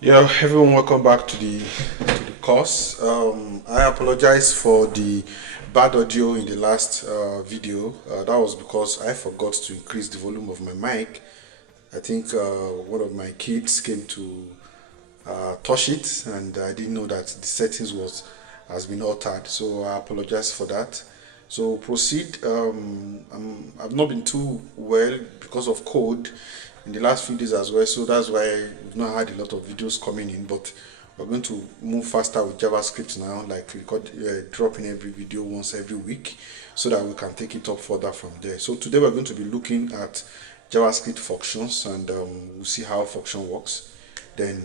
Yeah, everyone, welcome back to the course. I apologize for the bad audio in the last video. That was because I forgot to increase the volume of my mic. I think one of my kids came to touch it, and I didn't know that the settings was has been altered. So I apologize for that. So proceed. I've not been too well because of cold in the last few days as well. So that's why we've not had a lot of videos coming in. But we're going to move faster with JavaScript now, like dropping every video once every week, so that we can take it up further from there. So today we're going to be looking at JavaScript functions, and we'll see how function works. Then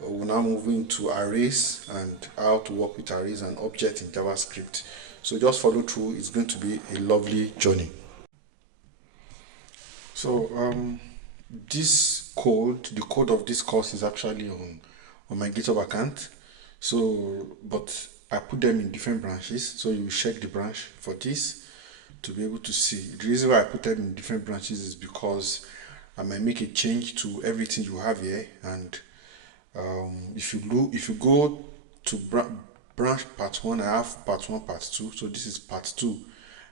we'll now move into arrays and how to work with arrays and objects in JavaScript. So just follow through. It's going to be a lovely journey. So this code, the code of this course is actually on my GitHub account. So, but I put them in different branches. So you will check the branch for this to be able to see. The reason why I put them in different branches is because I might make a change to everything you have here, and if you go to branch part one, I have part one, part two. So this is part two,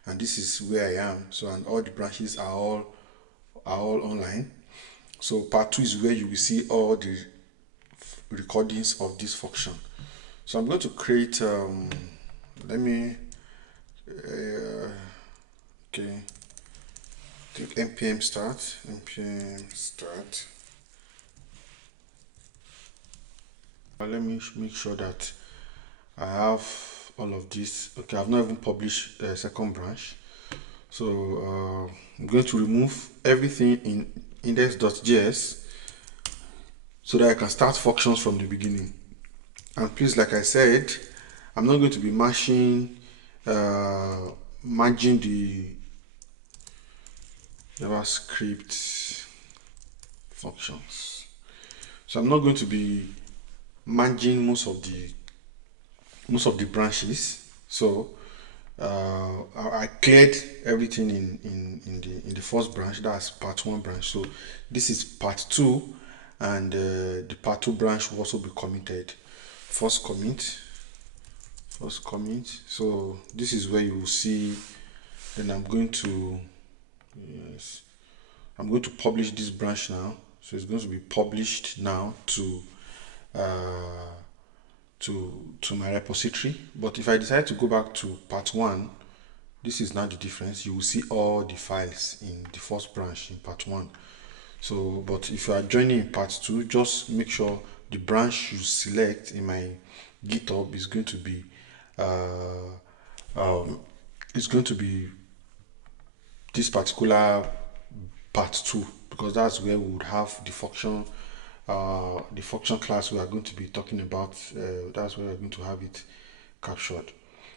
and this is where I am. So, and all the branches are all online. So part two is where you will see all the recordings of this function. So I'm going to create. Let me. Okay. Take npm start. Npm start. Let me make sure that I have all of this. Okay, I've not even published a second branch. So I'm going to remove everything in index.js so that I can start functions from the beginning. And please, like I said, I'm not going to be merging the JavaScript functions. So I'm not going to be merging most of the branches. So I cleared everything in the first branch. That's part one branch. So this is part two, and the part two branch will also be committed. First commit. So this is where you will see. Then I'm going to publish this branch now. So it's going to be published now uh, to my repository. But if I decide to go back to part one, this is now the difference. You will see all the files in the first branch in part one. So, but if you are joining in part two, just make sure the branch you select in my GitHub is going to be uh, um, it's going to be this particular part two, because that's where we would have the function class we are going to be talking about. That's where we're going to have it captured.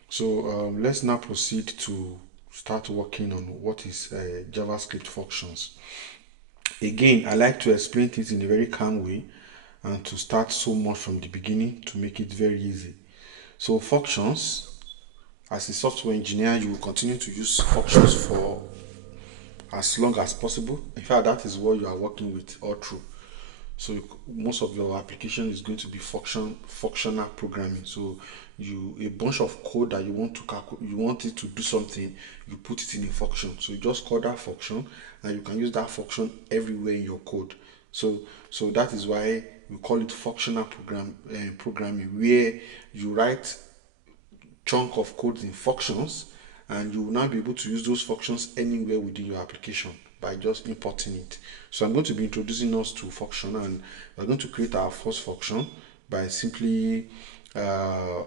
So let's now proceed to start working on what is JavaScript functions. Again, I like to explain things in a very calm way and to start so much from the beginning to make it very easy. So functions, as a software engineer, you will continue to use functions for as long as possible. In fact, that is what you are working with all through. So most of your application is going to be functional programming. So a bunch of code that you want it to do something, you put it in a function. So you just call that function, and you can use that function everywhere in your code. So that is why we call it functional programming, where you write chunk of code in functions, and you will now be able to use those functions anywhere within your application by just importing it. So I'm going to be introducing us to function, and we're going to create our first function by simply uh,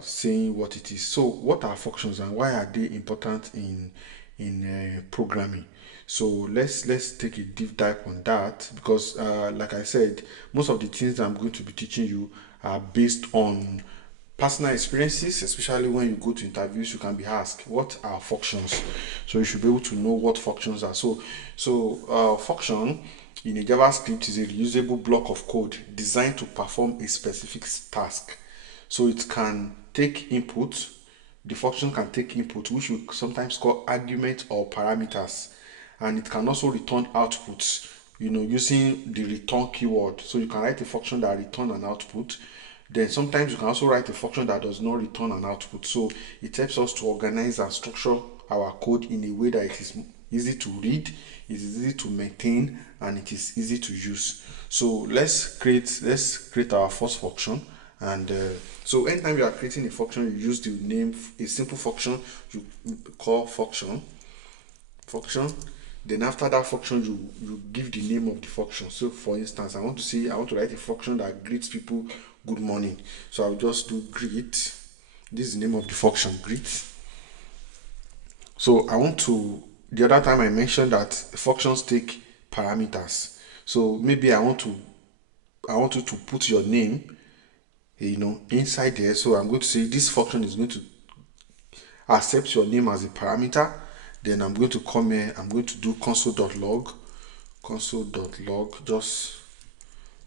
saying what it is. So what are functions and why are they important in programming? So let's take a deep dive on that, because like I said, most of the things I'm going to be teaching you are based on personal experiences. Especially when you go to interviews, you can be asked what are functions, so you should be able to know what functions are. So function in a JavaScript is a reusable block of code designed to perform a specific task. So it can take input. The function can take input, which we sometimes call argument or parameters, and it can also return outputs using the return keyword. So you can write a function that return an output. Then sometimes you can also write a function that does not return an output. So it helps us to organize and structure our code in a way that it is easy to read, it is easy to maintain, and it is easy to use. So let's create our first function. And so anytime you are creating a function, you use the name, a simple function you call function. Then after that function, you give the name of the function. So for instance, I want to write a function that greets people good morning. So I'll just do greet. This is the name of the function, greet. So the other time I mentioned that functions take parameters. So maybe I want you to put your name, inside there. So I'm going to say this function is going to accept your name as a parameter. Then I'm going to come here, I'm going to do console.log, just,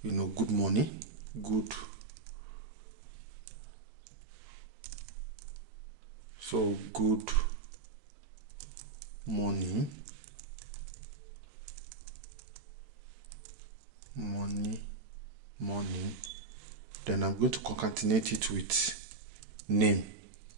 good morning, good. So good morning, morning. Then I'm going to concatenate it with name.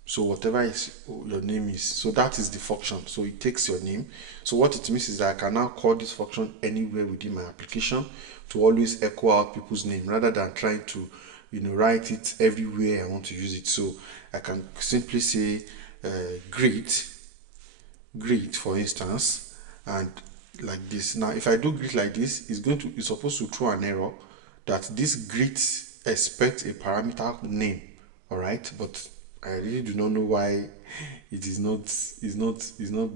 So whatever is your name is, so that is the function. So it takes your name. So what it means is that I can now call this function anywhere within my application to always echo out people's name rather than trying to write it everywhere I want to use it. So I can simply say greet for instance, and like this. Now if I do greet like this, it's supposed to throw an error that this greet expects a parameter name. All right, but I really do not know why it is not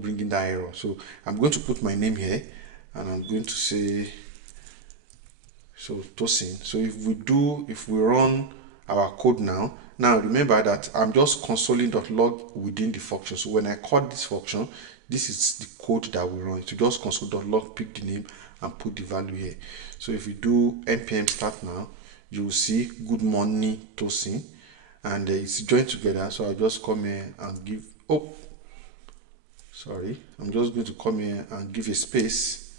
bringing that error. So I'm going to put my name here, and I'm going to say Tosin. So if we run our code now remember that I'm just console.log within the function. So when I call this function, this is the code that we run. To just console.log, pick the name and put the value here. So if we do npm start now, you will see good morning Tosin, and it's joined together. So I'll just come here and give I'm just going to come here and give a space.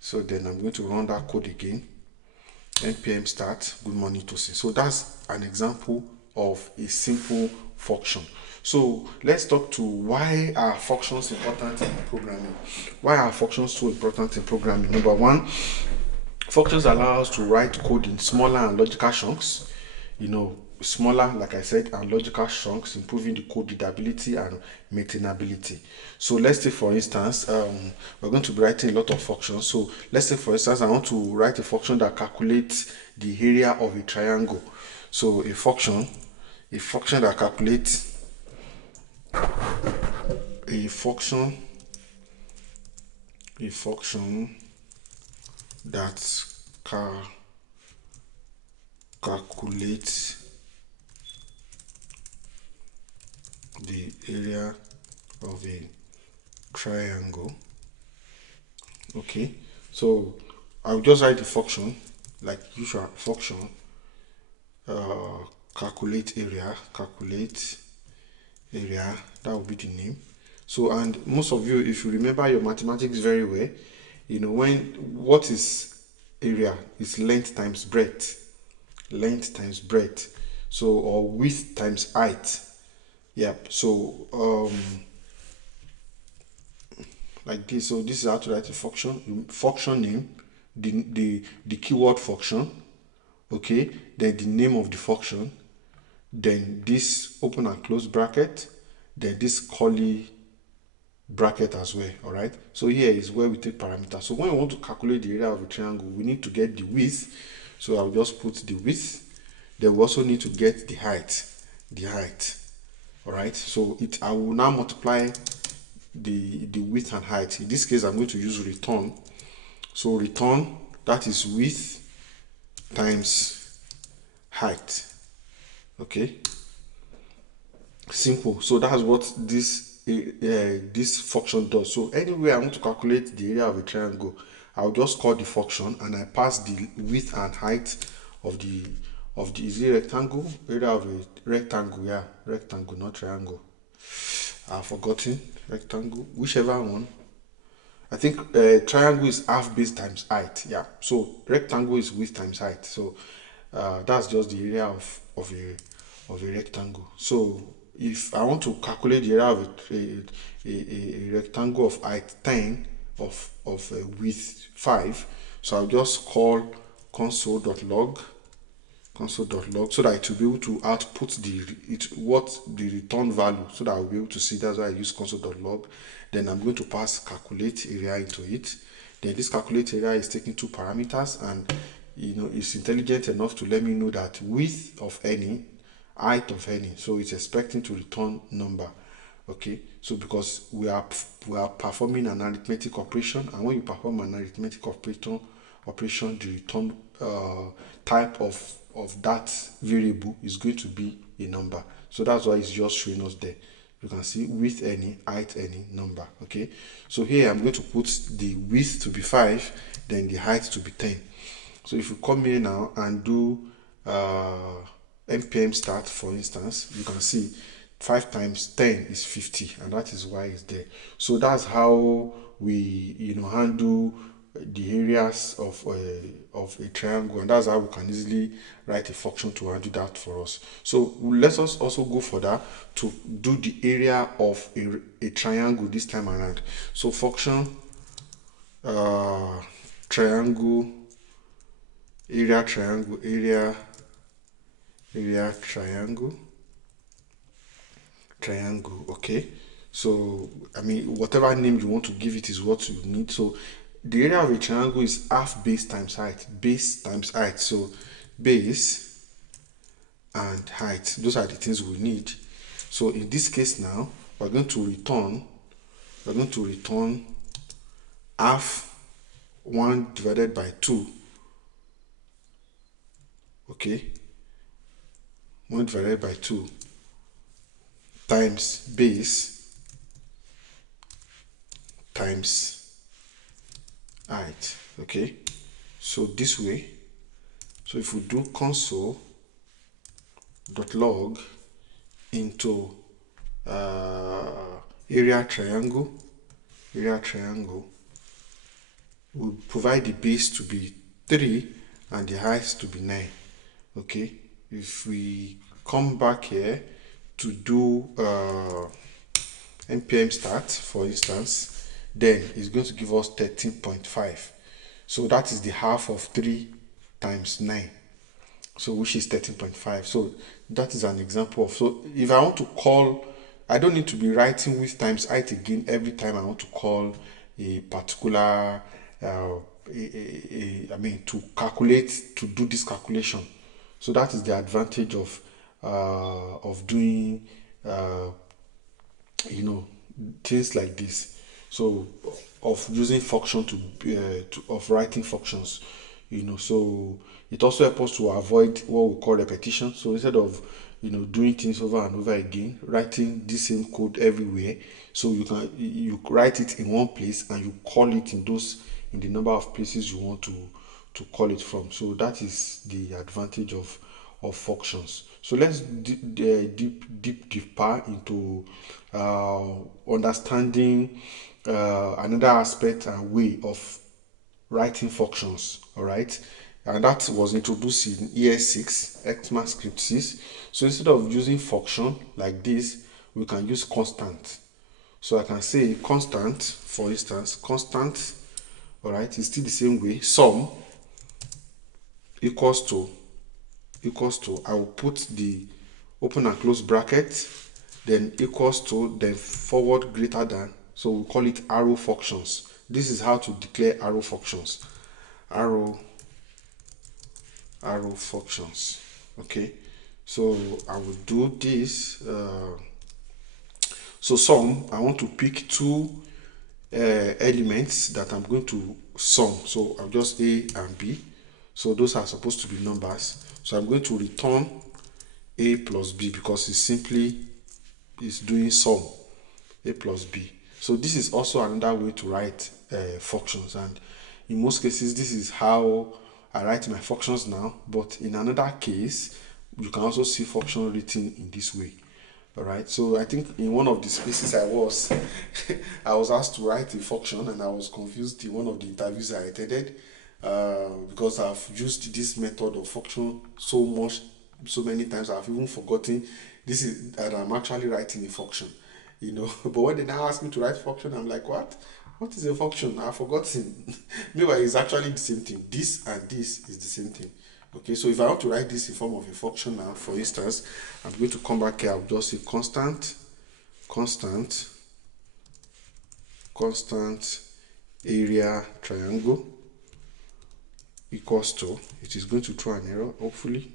So then I'm going to run that code again, npm start good morning Tosin. So that's an example of a simple function. So let's talk to why are functions important in programming. Why are functions so important in programming? Number one, functions allow us to write code in smaller and logical chunks. Smaller, like I said, and logical chunks, improving the code readability and maintainability. So let's say for instance, we're going to be writing a lot of functions. So let's say for instance, I want to write a function that calculates the area of a triangle. So a function that calculates a function that calculates the area of a triangle. Okay, so I'll just write the function like usual function, calculate area, that will be the name. So, and most of you, if you remember your mathematics very well, what is area? Is length times breadth, so, or width times height. Yep. So like this. So this is how to write a function name, the keyword function, okay, then the name of the function, then this open and close bracket, then this curly bracket as well. All right, so here is where we take parameters. So when we want to calculate the area of a triangle, we need to get the width. So I'll just put the width. Then we also need to get the height. All right, so I will now multiply the width and height. In this case, I'm going to use return. So return, that is width times height. Okay, simple. So that's what this function does. So anywhere I want to calculate the area of a triangle, I'll just call the function and I pass the width and height of the is it rectangle? Area of a rectangle, yeah, rectangle, not triangle. I've forgotten. Rectangle, whichever one. I think triangle is half base times height. Yeah. So rectangle is width times height. So that's just the area of a rectangle. So if I want to calculate the area of a rectangle of height 10 of width 5, so I'll just call console.log so that it will be able to output the return value, so that I'll be able to see. That's why I use console.log. Then I'm going to pass calculate area into it. Then this calculate area is taking two parameters, and it's intelligent enough to let me know that width of any, height of any, so it's expecting to return number. Okay, so because we are performing an arithmetic operation, and when you perform an arithmetic operation, the return type of that variable is going to be a number. So that's why it's just showing us there. You can see width any, height any, number. Okay, so here I'm going to put the width to be 5, then the height to be 10. So if you come here now and do npm start, for instance, you can see 5 times 10 is 50, and that is why it's there. So that's how we handle the areas of a triangle, and that's how we can easily write a function to handle that for us. So let us also go further to do the area of a triangle this time around. So function triangle area triangle. Okay, so I mean, whatever name you want to give it is what you need. So the area of a triangle is half base times height. So base and height, those are the things we need. So in this case now, we're going to return half 1 divided by 2. Okay, 1 divided by 2 times base times height. Okay, so this way. So if we do console.log into area triangle, we'll provide the base to be 3 and the height to be 9. Okay, if we come back here to do npm start, for instance, then it's going to give us 13.5. So that is the half of 3 times 9, so which is 13.5. So that is an example of, so if I want to call, I don't need to be writing width times height again every time I want to call a particular I mean, to do this calculation. So that is the advantage of doing things like this. So of using function of writing functions, so it also helps us to avoid what we call repetition. So instead of doing things over and over again, writing the same code everywhere, so you write it in one place and you call it in the number of places you want to call it from. So that is the advantage of functions. So let's deeper into understanding another aspect and way of writing functions. All right, and that was introduced in ES6, ECMAScript 6. So instead of using function like this, we can use constant. So I can say constant, for instance, constant, all right, it's still the same way. Sum equals to, I will put the open and close bracket, then equals to, then forward greater than. So we call it arrow functions. This is how to declare arrow functions. Arrow functions. Okay, so I will do this. So sum, I want to pick two elements that I'm going to sum. So I'll just A and B. So those are supposed to be numbers. So I'm going to return A plus B because it's doing sum, A plus B. So this is also another way to write functions, and in most cases this is how I write my functions now. But in another case, you can also see function written in this way. All right, so I think in one of the spaces I was, I was asked to write a function, and I was confused in one of the interviews I attended because I've used this method of function so much, so many times I've even forgotten this is that I'm actually writing a function, you know. But when they now ask me to write function, I'm like, what? What is a function? I've forgotten. Meanwhile, it's actually the same thing. This and this is the same thing. Okay, so if I want to write this in form of a function now, for instance, I'm going to come back here. I'll just say constant area triangle equals to, it is going to throw an error, hopefully,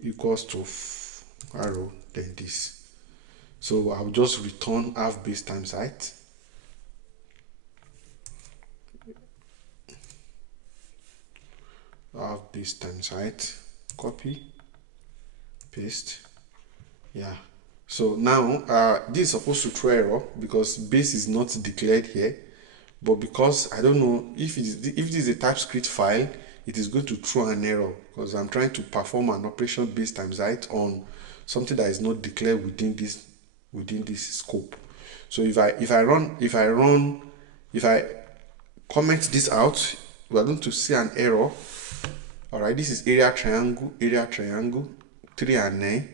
equals to arrow, then this. So I'll just return half base times height. Half base times height, copy, paste. Yeah, so now this is supposed to throw error because base is not declared here, but because I don't know if this is a TypeScript file, it is going to throw an error because I'm trying to perform an operation base times height on something that is not declared within this scope. So if I comment this out, we are going to see an error. All right, this is area triangle 3 and 9.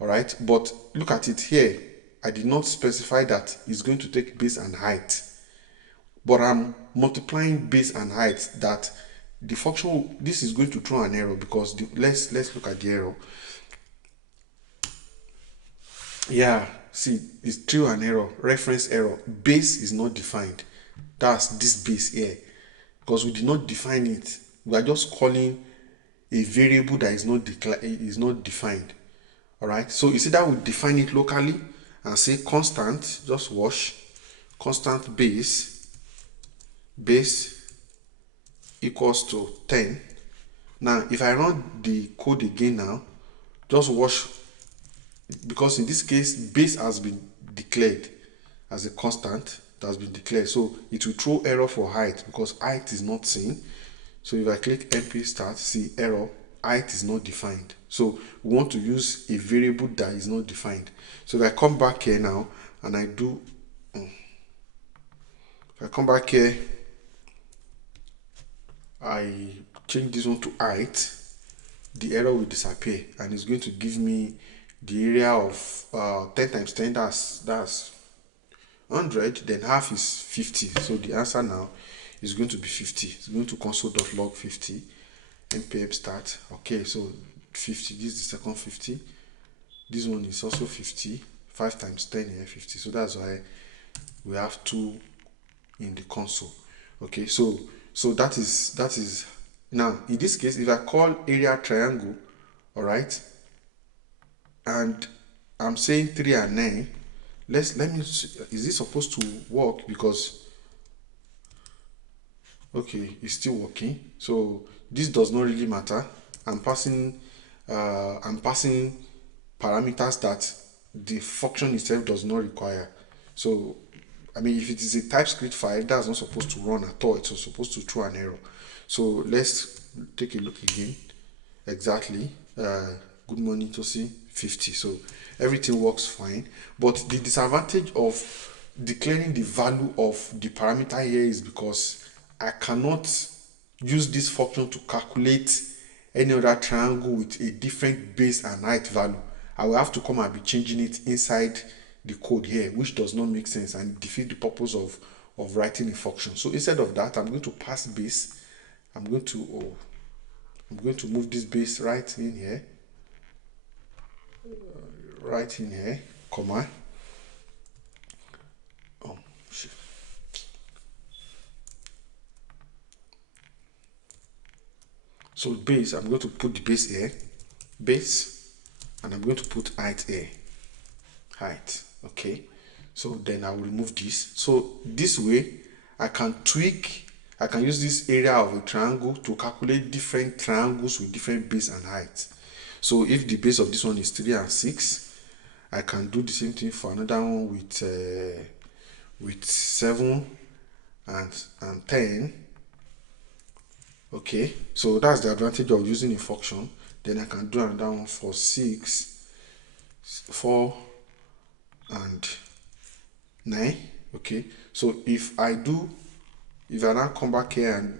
All right, but look at it here. I did not specify that it's going to take base and height, but I'm multiplying base and height. That the function, this is going to throw an error because let's look at the error. Yeah, see, it's through an error, reference error. Base is not defined. That's this base here, because we did not define it. We are just calling a variable that is not defined. All right, so you see that we define it locally and say constant, just wash constant base equals to 10. Now if I run the code again now, just wash, because in this case base has been declared as a constant, that has been declared, so it will throw error for height because height is not seen. So if I click np start, see error, height is not defined. So we want to use a variable that is not defined. So if I come back here now and I do, if I come back here, I change this one to height, the error will disappear and it's going to give me the area of 10 times 10, that's 100, then half is 50. So the answer now is going to be 50. It's going to console.log 50, npm start. Okay, so 50, this is the second 50. This one is also 50. 5 times 10 here, 50. So that's why we have 2 in the console. Okay, so that is now in this case, if I call area triangle, all right, and I'm saying 3 and 9, let me see, is this supposed to work? Because okay, it's still working, so this does not really matter. I'm passing parameters that the function itself does not require. So I mean, if it is a TypeScript file, that's not supposed to run at all. It's supposed to throw an error. So let's take a look again. Exactly. Good morning, Tosi. 50. So everything works fine. But the disadvantage of declaring the value of the parameter here is because I cannot use this function to calculate any other triangle with a different base and height value. I will have to come and be changing it inside the code here, which does not make sense and defeat the purpose of writing a function. So instead of that, I'm going to pass base. I'm going to move this base right in here, comma. Oh shit. So base, I'm going to put the base here, and I'm going to put height here, height. Okay, so then I will remove this. So this way I can use this area of a triangle to calculate different triangles with different base and height. So if the base of this one is 3 and 6, I can do the same thing for another one with 7 and 10. Okay, so that's the advantage of using a function. Then I can do another one for 6, 4 and 9. Okay, so if I now come back here and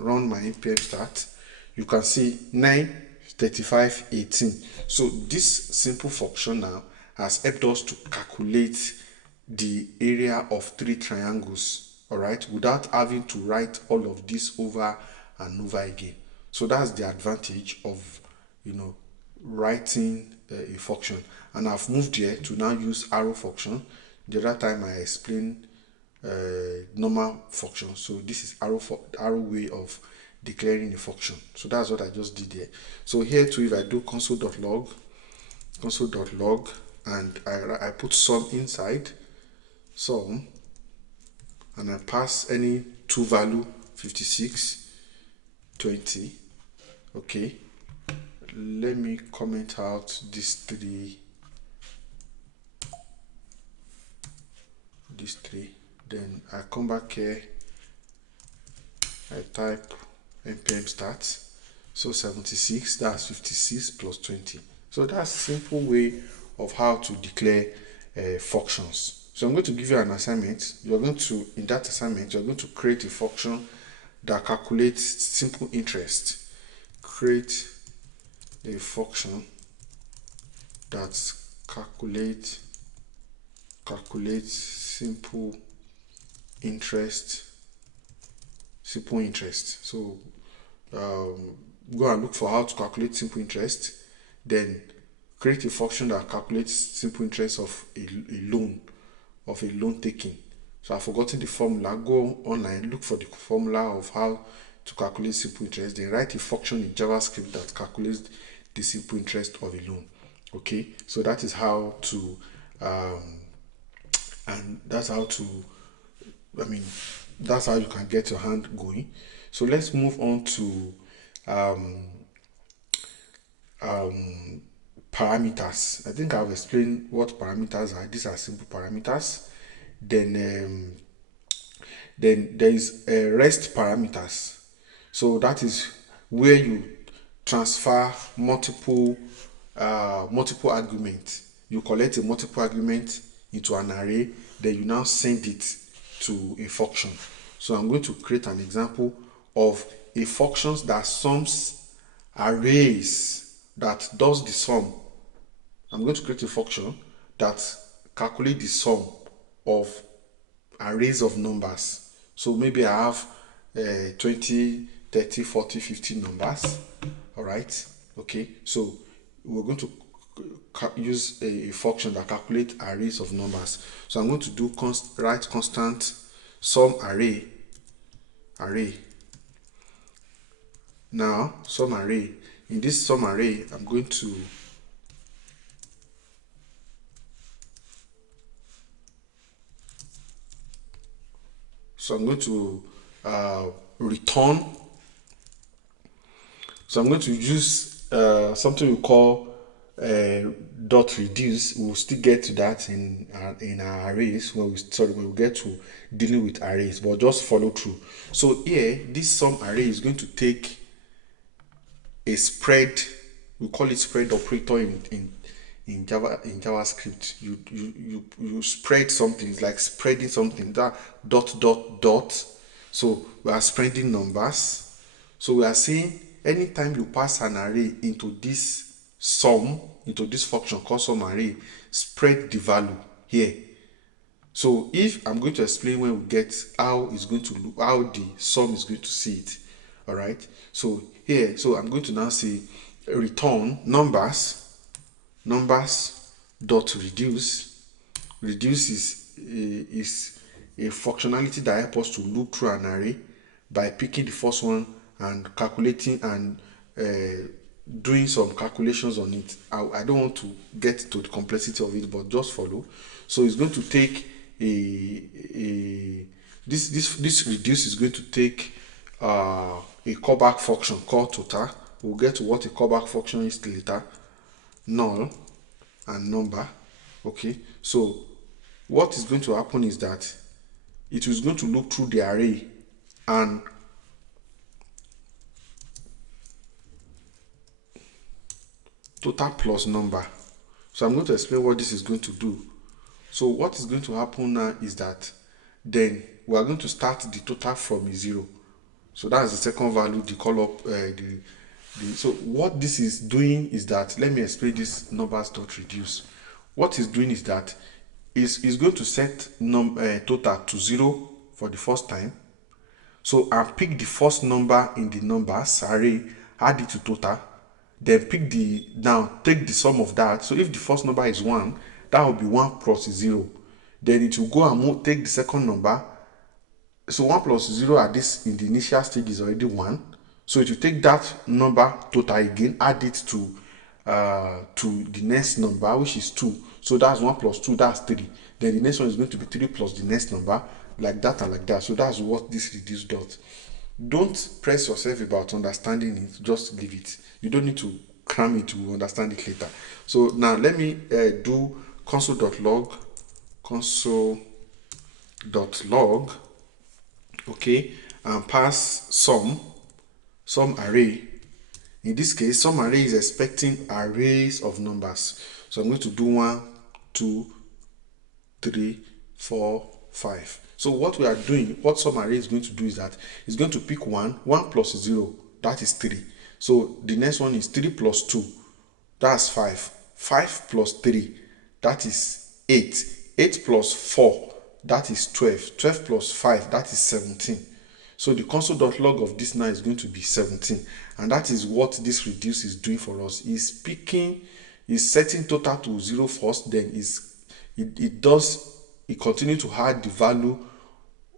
run my npm start, you can see 9, 35, 18. So this simple function now has helped us to calculate the area of 3 triangles, all right, without having to write all of this over and over again. So that's the advantage of, writing a function. And I've moved here to now use arrow function. The other time I explained normal function, so this is arrow way of declaring a function. So that's what I just did here. So here too, if I do console.log, and I put sum inside, sum, and I pass any two value, 56, 20. Okay, let me comment out these three, then I come back here, I type npm start, so 76, that's 56 plus 20. So that's a simple way of how to declare functions. So I'm going to give you an assignment. In that assignment, you're going to create a function that calculates simple interest. Create a function that calculates simple interest. So go and look for how to calculate simple interest, then create a function that calculates simple interest of a loan taking. So I've forgotten the formula. Go online, look for the formula of how to calculate simple interest, then write a function in JavaScript that calculates the simple interest of a loan. Okay, so that is how to that's how you can get your hand going. So let's move on to parameters. I think I've explained what parameters are. These are simple parameters. Then there is rest parameters. So that is where you transfer multiple arguments. You collect a multiple argument into an array, then you now send it to a function. So I'm going to create an example of a function that sums arrays, that does the sum. I'm going to create a function that calculates the sum of arrays of numbers. So maybe I have 20, 30, 40, 50 numbers. All right. Okay. So we're going to use a function that calculates arrays of numbers. So I'm going to do write constant sum array. Now sum array. In this sum array, I'm going to return. So I'm going to use something we call dot reduce. We'll still get to that in our arrays when we get to dealing with arrays, but just follow through. So here, this sum array is going to take a spread. We call it spread operator in JavaScript. You spread something. It's like spreading something. That dot. So we are spreading numbers. So we are saying anytime you pass an array into this function called sum array, spread the value here. So if I'm going to explain when we get how it's going to look, how the sum is going to see it. All right. So here, I'm going to now say return numbers dot reduce. Reduce is a functionality that helps us to look through an array by picking the first one and calculating and doing some calculations on it. I don't want to get to the complexity of it, but just follow. So it's going to take this reduce is going to take a callback function called total. We'll get to what a callback function is later. Null and number. Okay, so what is going to happen is that it is going to look through the array and total plus number. So I'm going to explain what this is going to do. So what is going to happen now is that then we are going to start the total from 0. So that's the second value, the call up so what this is doing is that, let me explain this numbers.reduce. What it's doing is that is going to set total to 0 for the first time. So I'll pick the first number in the numbers array, add it to total, then pick the, now take the sum of that. So if the first number is 1, that will be 1 plus 0. Then it will go and take the second number. So 1 plus 0 at this in the initial stage is already 1. So it will take that number total again, add it to the next number, which is 2. So that's 1 plus 2, that's 3. Then the next one is going to be 3 plus the next number, like that and like that. So that's what this reduce does. Don't press yourself about understanding it, just leave it. You don't need to cram it to understand it later. So now let me do console.log, okay, and pass sum array. In this case, sum array is expecting arrays of numbers. So I'm going to do 1, 2, 3, 4, 5. So what we are doing, what sum array is going to do is that it's going to pick 1 plus 0, that is 3. So the next one is 3 plus 2, that's 5. 5 plus 3, that is 8. 8 plus 4, that is 12. 12 plus 5, that is 17. So the console.log of this now is going to be 17. And that is what this reduce is doing for us. Is picking, is setting total to 0 first, then it continues to add the value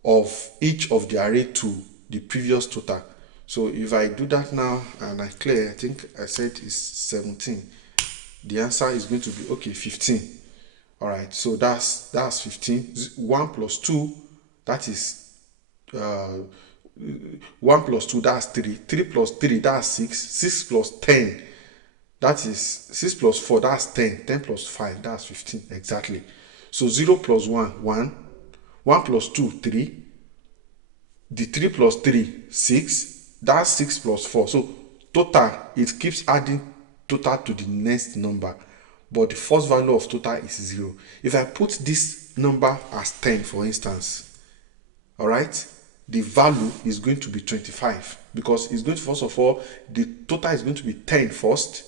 of each of the array to the previous total. So if I do that now and I clear, I think I said it's 17. The answer is going to be, okay, 15. All right, so that's 15. 1 plus 2, that is 1 plus 2, that's 3. 3 plus 3, that's 6. 6 plus 10, that is 6 plus 4, that's 10. 10 plus 5, that's 15. Exactly. So 0 plus 1, 1. 1 plus 2, 3. The 3 plus 3, 6. That's 6 plus 4. So total, it keeps adding total to the next number. But the first value of total is 0. If I put this number as 10, for instance, all right, the value is going to be 25, because it's going to, first of all, the total is going to be 10 first,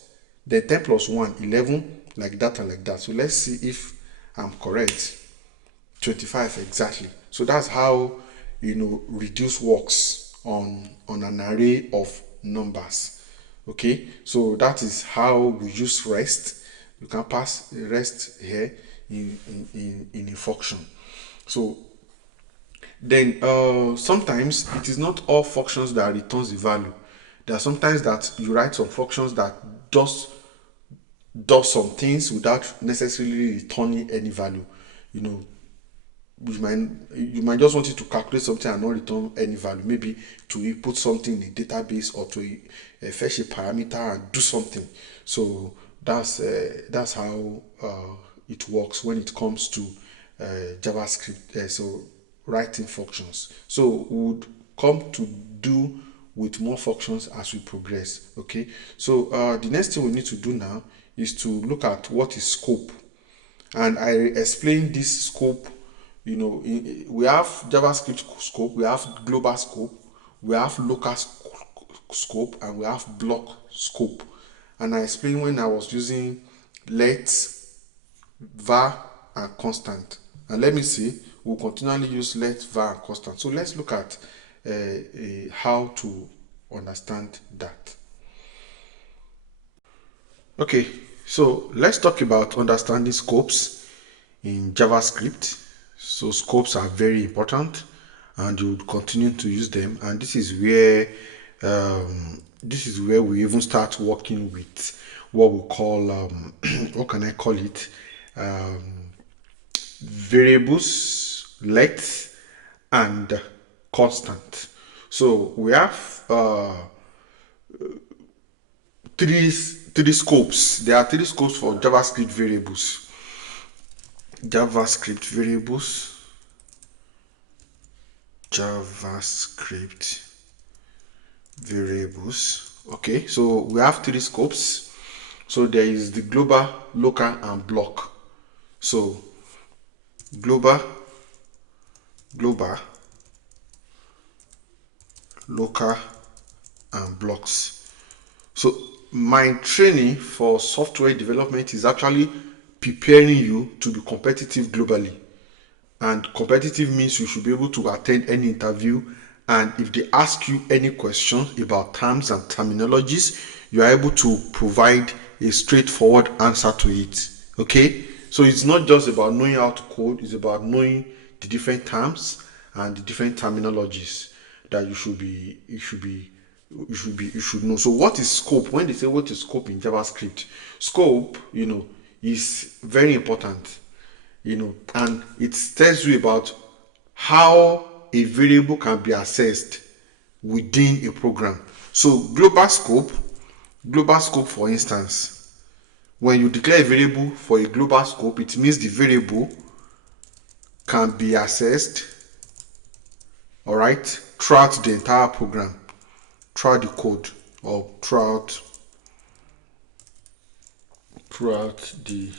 then 10 plus 1, 11, like that and like that. So let's see if I'm correct. 25 exactly. So that's how, reduce works on an array of numbers. Okay, so that is how we use rest. You can pass rest here in a function. So then sometimes it is not all functions that returns the value. There are sometimes that you write some functions that does some things without necessarily returning any value. You might just want it to calculate something and not return any value. Maybe to input something in a database, or to fetch a parameter and do something. So that's how it works when it comes to JavaScript. So writing functions. So we would come to do with more functions as we progress. Okay, so the next thing we need to do now is to look at what is scope. And I explained this scope. We have JavaScript scope, we have global scope, we have local scope, and we have block scope. And I explained when I was using let, var, and constant. And let me see, we'll continually use let, var, and constant. So let's look at how to understand that. Okay, so let's talk about understanding scopes in JavaScript. So scopes are very important, and you would continue to use them. And this is where we even start working with what we call what can I call it? Variables, let, and constant. So we have three scopes. There are 3 scopes for JavaScript variables. JavaScript variables. Okay, so we have 3 scopes. So there is the global, local, and block. So global, local, and blocks. So my training for software development is actually preparing you to be competitive globally. And competitive means you should be able to attend any interview, and if they ask you any questions about terms and terminologies, you are able to provide a straightforward answer to it. Okay, so it's not just about knowing how to code, it's about knowing the different terms and the different terminologies that you should know. So what is scope? When they say what is scope in JavaScript, scope, is very important, and it tells you about how a variable can be accessed within a program. So global scope, for instance, when you declare a variable for a global scope, it means the variable can be accessed, all right, throughout the entire program, throughout the code, or throughout the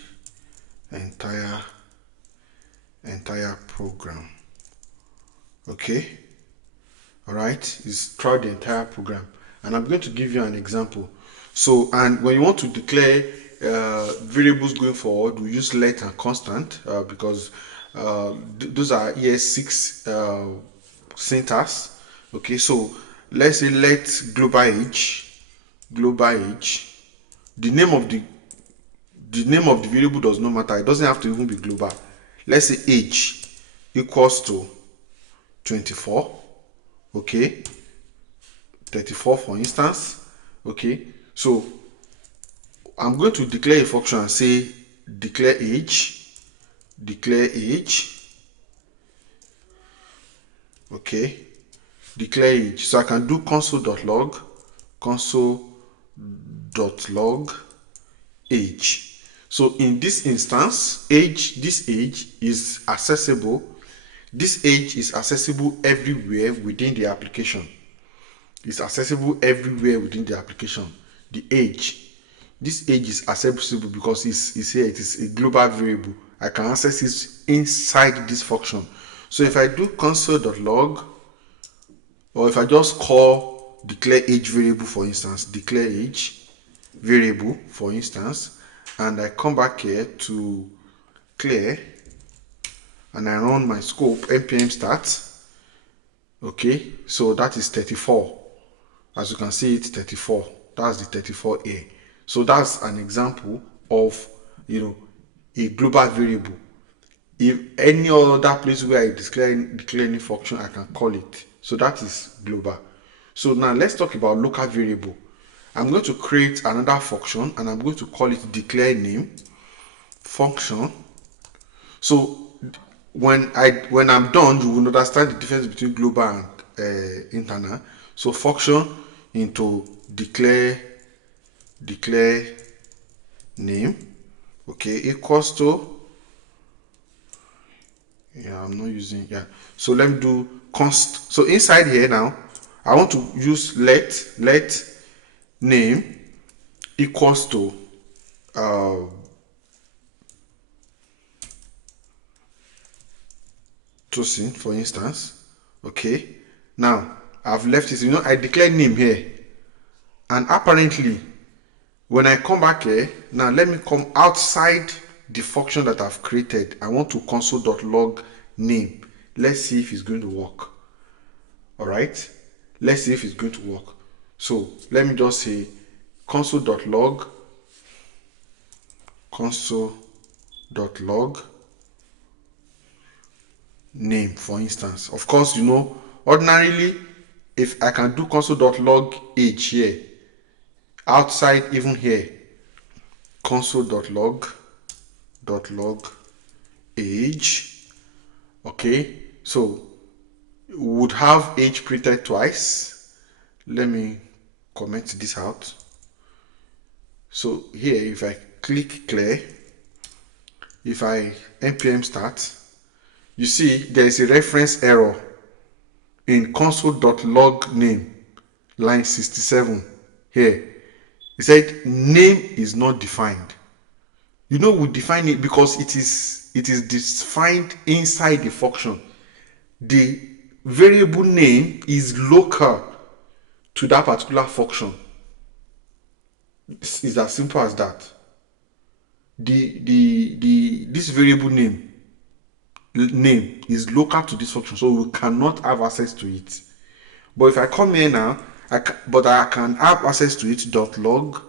entire program. Okay, all right, it's throughout the entire program, and I'm going to give you an example. So, and when you want to declare variables going forward, we use let and constant because those are ES6 syntax. Okay, so let's say let global age, the name of the variable does not matter. It doesn't have to even be global. Let's say age equals to 24. Okay, 34 for instance. Okay, so I'm going to declare a function and say declare age. Okay, declare age. So I can do console.log age. So in this instance, this age is accessible. This age is accessible everywhere within the application. It's accessible everywhere within the application. The age, this age is accessible because it's here. It is a global variable. I can access it inside this function. So if I do console.log, or if I just call declare age variable, for instance, declare age variable, for instance, and I come back here to clear, and I run my scope npm start. Okay, so that is 34. As you can see, it's 34. That's the 34A. So that's an example of a global variable. If any other place where I declare any function, I can call it. So that is global. So now let's talk about local variable. I'm going to create another function, and I'm going to call it declare name function. So when I'm done, you will understand the difference between global and internal. So function into declare name, okay, equals to, I'm not using, so let me do const. So inside here now, I want to use let name equals to Tosin, for instance. Okay, now I've left it. I declare name here, and apparently when I come back here now, let me come outside the function that I've created. I want to console.log name. Let's see if it's going to work. All right, let's see if it's going to work. So let me just say console.log name, for instance. Of course, ordinarily, if I can do console.log age here, outside even here, console.log age. Okay, so would have age printed twice. Let me comment this out. So here, if I click clear, if I npm start, you see there is a reference error in console.log name, line 67 here. It said name is not defined. we define it because it is defined inside the function. The variable name is local to that particular function. It's as simple as that. This variable name is local to this function, so we cannot have access to it. But if I come here now, I can have access to it. .log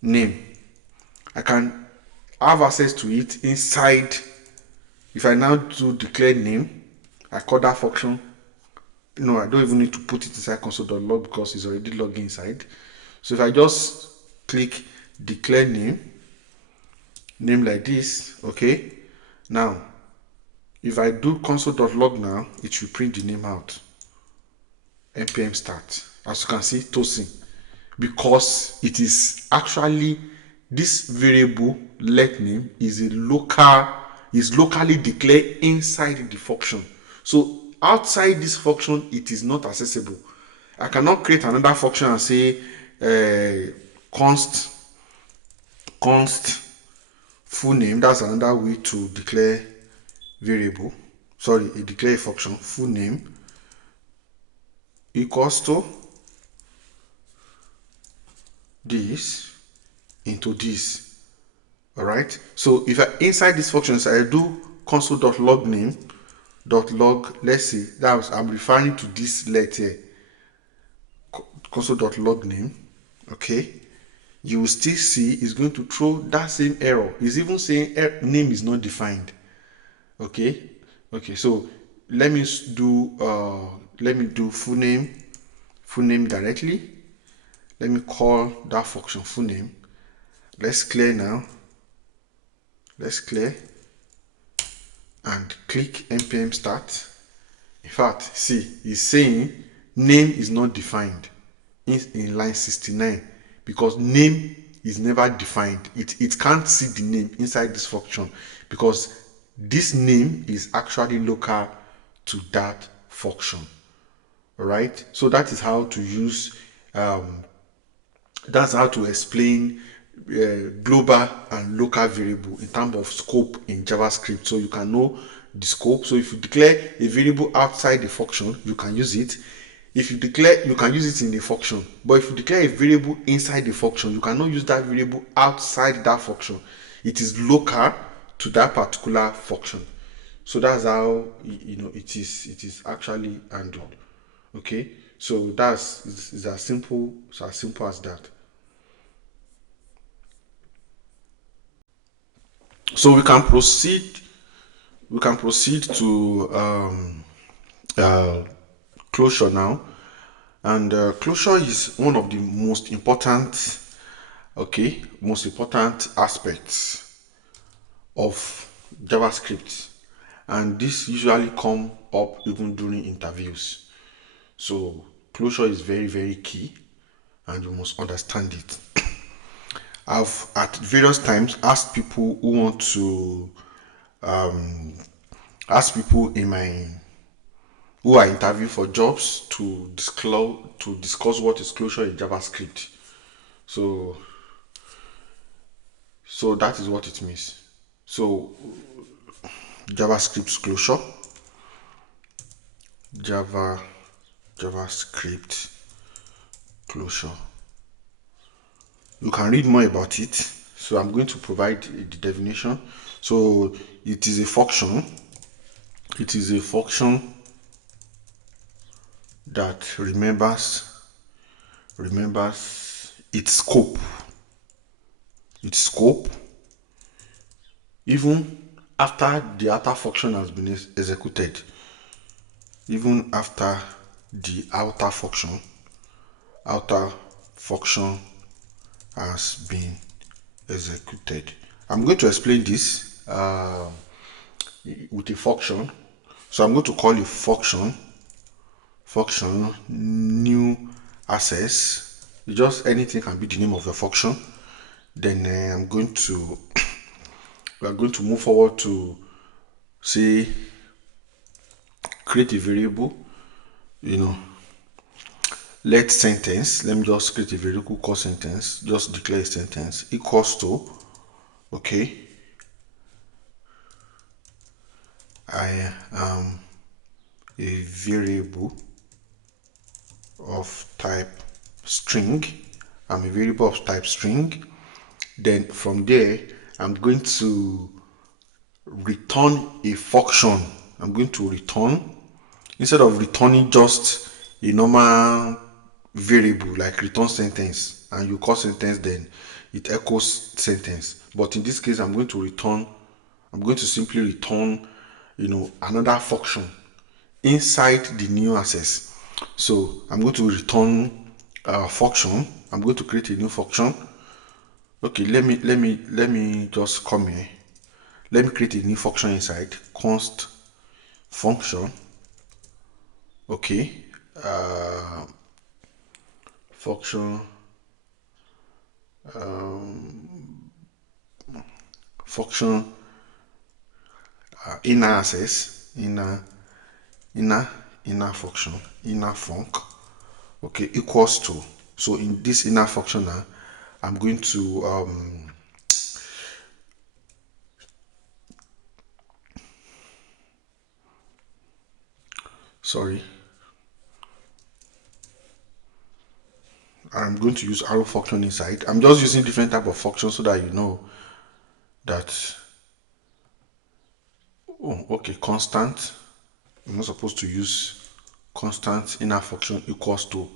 name. I can have access to it inside. If I now do declare name, I call that function. No, I don't even need to put it inside console.log because it's already logged inside. So if I just click declare name like this, okay. Now, if I do console.log now, it will print the name out. npm start. As you can see, Tosin, because it is actually this variable let name is locally declared inside the function. So outside this function, it is not accessible. I cannot create another function and say const full name. That's another way to declare variable. Sorry, declare a function. Full name equals to this into this. All right. So if I inside this function, so I do console.log name .log, let's see, I'm referring to this letter, console.log name. Okay, you will still see it's going to throw that same error. It's even saying name is not defined. Okay, so let me do full name directly. Let me call that function full name. Let's clear now. Let's clear and click npm start. In fact, see, it's saying name is not defined in line 69 because name is never defined. It can't see the name inside this function because this name is actually local to that function. All right, so that is how to use that's how to explain global and local variable in terms of scope in JavaScript. So you can know the scope. So if you declare a variable outside the function, you can use it. If you declare, you can use it in the function. But if you declare a variable inside the function, you cannot use that variable outside that function. It is local to that particular function. So that's how it is actually handled. Okay, so it's as simple as that. So we can proceed to closure now, and closure is one of the most important aspects of JavaScript, and this usually come up even during interviews. So closure is very, very key and you must understand it. I've at various times asked people who want to ask people who are interviewing for jobs to discuss what is closure in JavaScript. So that is what it means. So JavaScript closure, JavaScript closure. You can read more about it. So I'm going to provide the definition. So it is a function. It is a function that remembers its scope. Its scope even after the outer function has been executed. Even after the outer function has been executed. I'm going to explain this with a function. So I'm going to call a function new access. Just anything can be the name of the function. Then we are going to move forward to say create a variable, let sentence. Let me just create a variable called sentence. Just declare a sentence equals to Okay, I am a variable of type string. I'm a variable of type string. Then from there, I'm going to return a function. I'm going to return, instead of returning just a normal variable like return sentence, and you call sentence, then it echoes sentence. But in this case, I'm going to simply return, another function inside the new access. So I'm going to return a function. I'm going to create a new function. Okay, let me just come here. Let me create a new function inside const function. Okay, function function inner access, inner function, inner func. Okay, equals to. So in this inner function now, I'm going to I'm going to use arrow function inside. I'm just using different type of functions so that you know that. Oh, okay, constant. I'm not supposed to use constant inner function equals to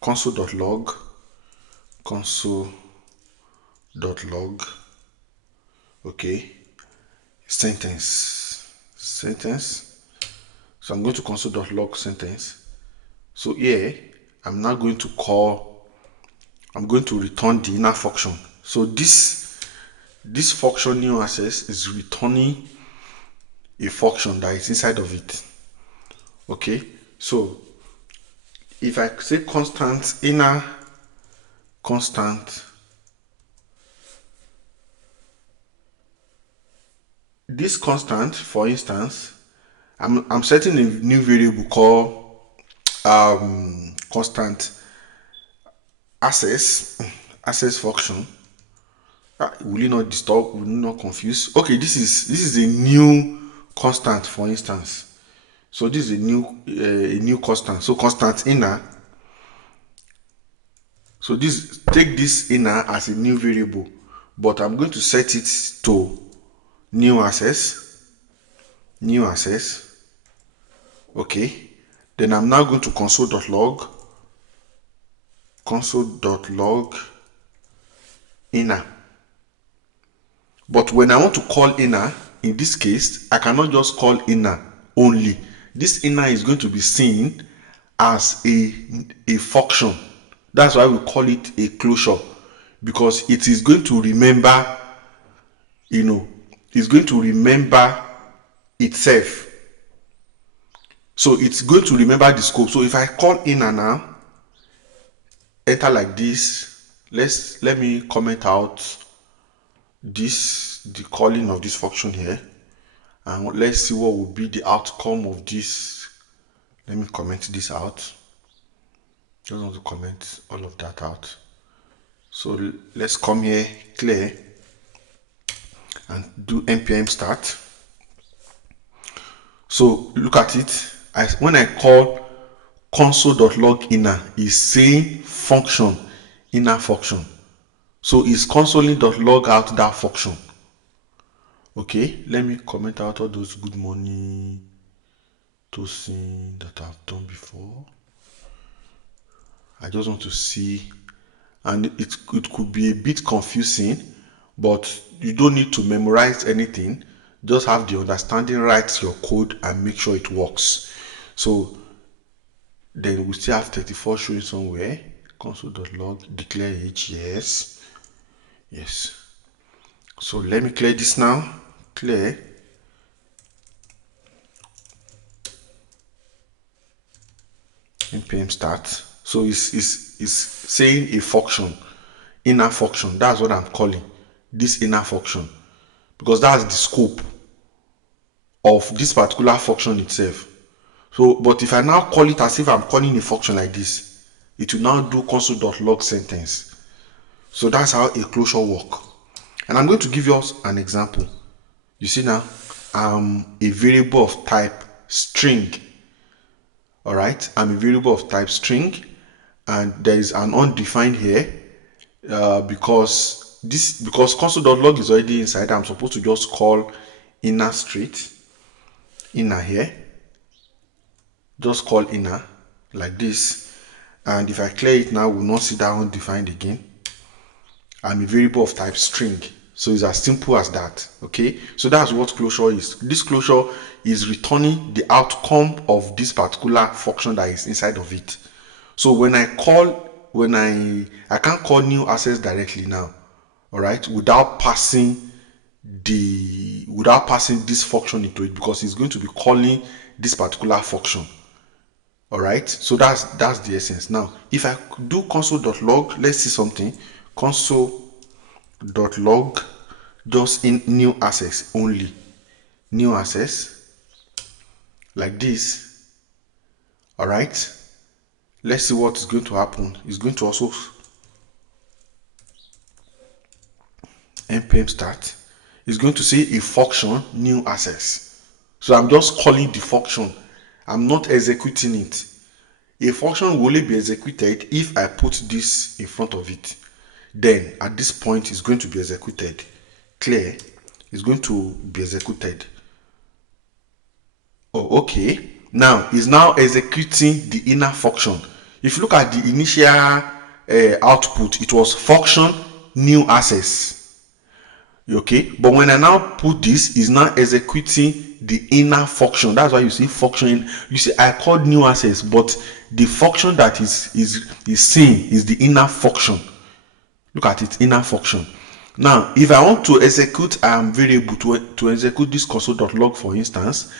console.log, console.log. Okay, sentence. So I'm going to console.log sentence. So here I'm now going to return the inner function. So this function new access is returning a function that is inside of it. Okay, so if I say constant inner constant, this constant, for instance, I'm setting a new variable called constant access function. Will it not disturb? Will it not confuse? Okay, this is a new constant, for instance. So this is a new constant. So constant inner. So take this inner as a new variable, but I'm going to set it to new access. Okay. Then I'm now going to console.log inner. But when I want to call inner, in this case, I cannot just call inner only. This inner is going to be seen as a function. That's why we call it a closure, because it is going to remember, it's going to remember itself. So it's going to remember the scope. So if I call inner now, enter like this, let me comment out the calling of this function here, and let's see what will be the outcome of this. Let me comment this out. Just want to comment all of that out. So let's come here, clear, and do npm start. So look at it. When I call console.log inner, is saying function, inner function. So it's console.log out that function. Okay, let me comment out all those good morning toasting that I've done before. I just want to see, and it could be a bit confusing, but you don't need to memorize anything. Just have the understanding, write your code and make sure it works. So then we still have 34 showing somewhere. Console.log declare age, yes. So let me clear this now. Clear. npm start. So it's saying a function, inner function. That's what I'm calling this inner function, because that's the scope of this particular function itself. So, but if I now call it as if I'm calling a function like this, it will now do console.log sentence. So that's how a closure works. And I'm going to give you an example. You see now, I'm a variable of type string. All right, I'm a variable of type string, and there is an undefined here because console.log is already inside. I'm supposed to just call inner straight, inner here, just call inner like this, and if I clear it now, we'll not see that undefined again. I'm a variable of type string. So it's as simple as that. Okay, so that's what closure is. This closure is returning the outcome of this particular function that is inside of it. So when I can't call new access directly now, all right, without passing this function into it, because it's going to be calling this particular function. All right, so that's the essence. Now if I do console.log, let's see something. Console.log, just in new access only, new access like this. All right, let's see what is going to happen. It's going to also npm start. It's going to say a function new access. So I'm just calling the function, I'm not executing it. A function will only be executed if I put this in front of it. Then at this point it's going to be executed. Clear, is going to be executed. Oh, okay, now it's now executing the inner function. If you look at the initial output, it was function new access. Okay, but when I now put this, is now executing the inner function. That's why you see function. You see I called new access, but the function that is seeing is the inner function. Look at it, inner function. Now if I want to execute variable to execute this console.log, for instance,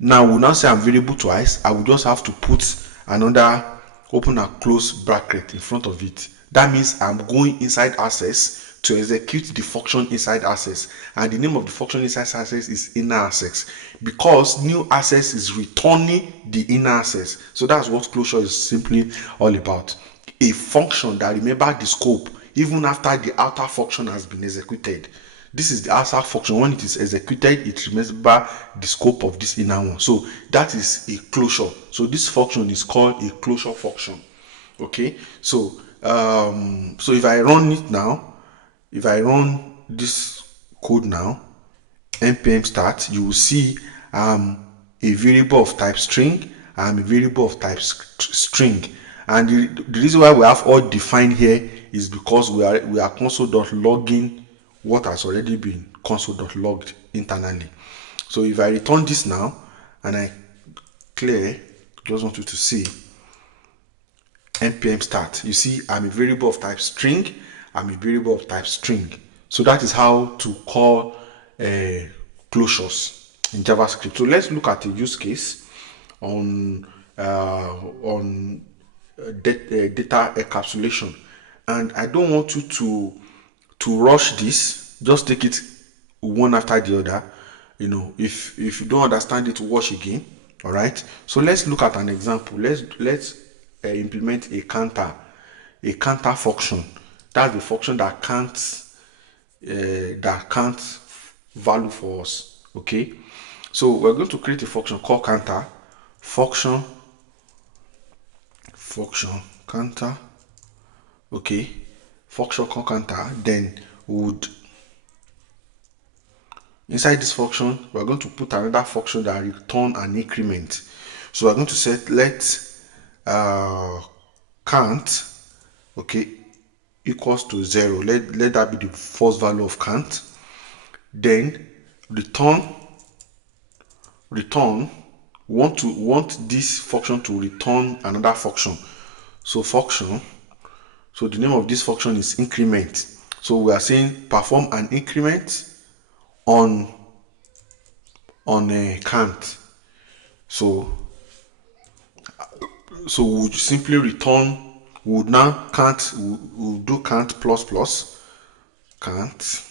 now we'll now say I'm variable twice. I will just have to put another open and close bracket in front of it. That means I'm going inside access to execute the function inside access, and the name of the function inside access is inner access, because new access is returning the inner access. So that's what closure is simply all about. A function that remembers the scope even after the outer function has been executed. This is the outer function. When it is executed, it remembers the scope of this inner one. So that is a closure. So this function is called a closure function. Okay, so so if I run it now, if I run this code now, npm start, you will see a variable of type string, a variable of type string, and the reason why we have all defined here is because we are console.logging what has already been console.logged internally. So if I return this now and I clear, just want you to see npm start, you see I'm a variable of type string, I'm a variable of type string. So that is how to call closures in JavaScript. So let's look at a use case on data encapsulation, and I don't want you to rush this. Just take it one after the other. You know, if you don't understand it, watch again. All right, so let's look at an example. Let's implement a counter function. That's the function that counts value for us. Okay, so we're going to create a function called counter function counter. Okay, function called counter. Then would inside this function we're going to put another function that return an increment. So we're going to set let count, okay, equals to 0. Let that be the first value of count. Then return want this function to return another function. So function, so the name of this function is increment. So we are saying perform an increment on a count. So we'll simply return, we'll now count, we'll do count plus plus count,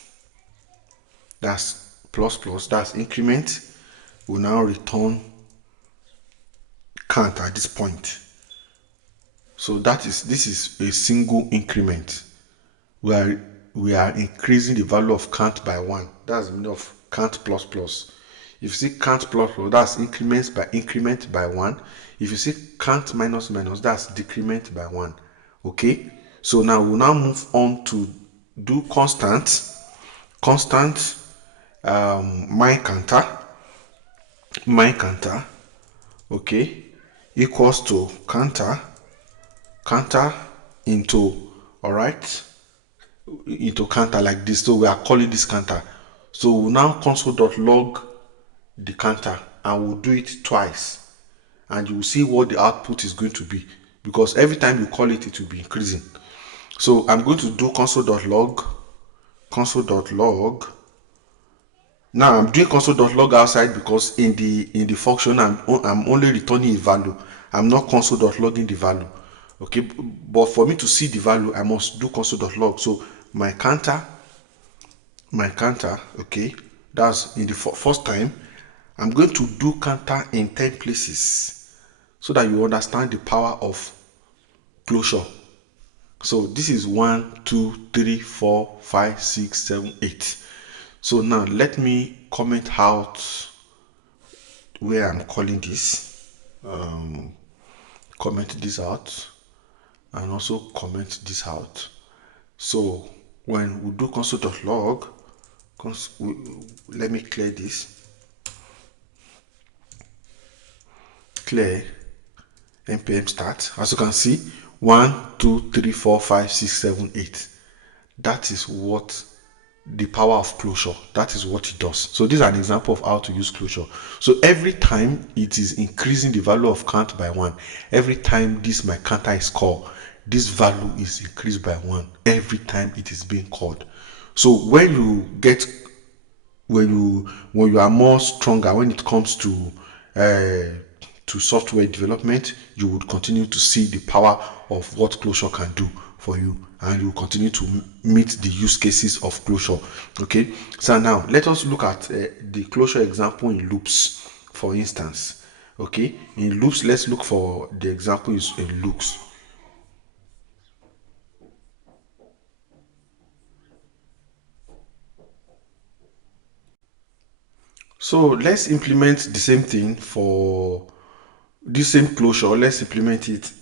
that's plus plus, that's increment. We'll now return count at this point. So this is a single increment. We are we are increasing the value of count by 1. That's the meaning of count plus plus. If you see count plus plus, that's increment by 1. If you see count minus minus, that's decrement by 1. Okay, so now we'll now move on to do constant my counter, okay, equals to counter into, all right, into counter like this. So we are calling this counter. So we'll now console.log the counter, and we'll do it twice, and you will see what the output is going to be, because every time you call it, it will be increasing. So I'm going to do console.log. Now I'm doing console.log outside because in the function I'm only returning a value. I'm not console.logging the value. Okay, but for me to see the value, I must do console.log. So my counter, okay, that's in the first time. I'm going to do counter in 10 places so that you understand the power of closure. So this is 1, 2, 3, 4, 5, 6, 7, 8. So now let me comment out where I'm calling this. Comment this out and also comment this out. So when we do console.log, let me clear this. Clear npm start. As you can see, 1, 2, 3, 4, 5, 6, 7, 8. That is what the power of closure, that is what it does. So this is an example of how to use closure. So every time it is increasing the value of count by 1, every time this my counter is called, this value is increased by 1 every time it is being called. So when you are more stronger when it comes to software development, you would continue to see the power of what closure can do for you, and you continue to meet the use cases of closure. Okay, so now let us look at the closure example in loops, for instance. Okay, in loops, let's look for the example is in loops. So let's implement the same thing for this same closure. Let's implement it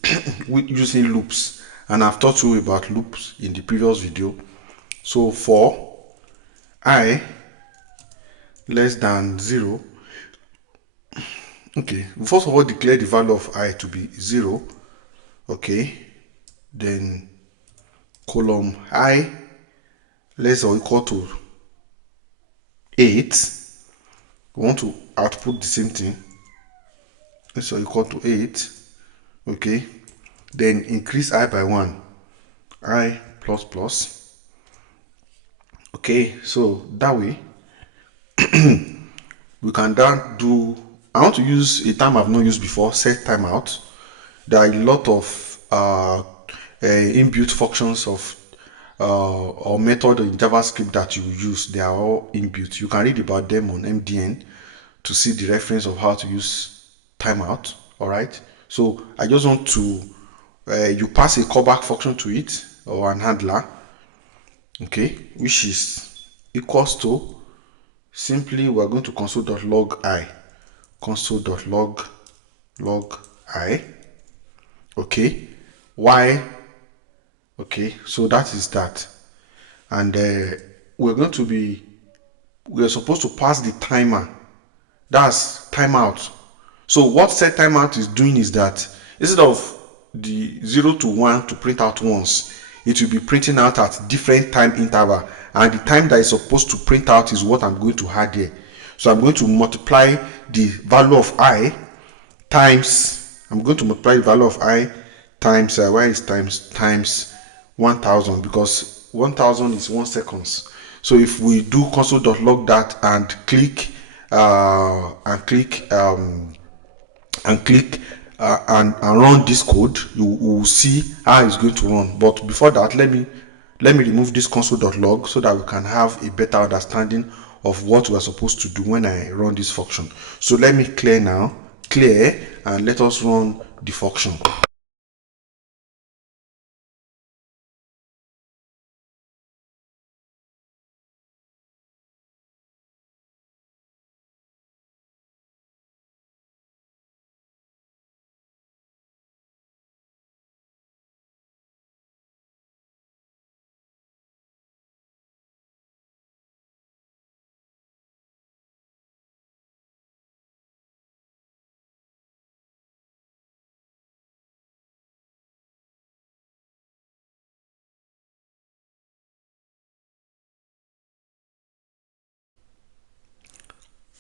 with using loops, and I've taught you about loops in the previous video. So for I less than 0, okay, first of all declare the value of I to be 0, okay, then column I less or equal to 8. We want to output the same thing, less or equal to 8, okay, then increase I by 1, I plus plus. Okay, so that way we can then do, I want to use a term I've not used before, set timeout. There are a lot of inbuilt functions of or method in JavaScript that you use. They are all inbuilt. You can read about them on MDN to see the reference of how to use timeout. All right, so I just want to you pass a callback function to it, or an handler, okay, which is equals to, simply we're going to console.log I, console.log I, okay, y, okay, so that is that. And we're supposed to pass the timer, that's timeout. So what set timeout is doing is that instead of the 0 to 1 to print out once, it will be printing out at different time interval, and the time that is supposed to print out is what I'm going to add here. So I'm going to multiply the value of I times, I'm going to multiply the value of I times where is times 1000, because 1000 is 1 seconds. So if we do console.log that and click and run this code, you will see how it's going to run. But before that, let me remove this console.log so that we can have a better understanding of what we're supposed to do when I run this function. So let me clear now, and let us run the function.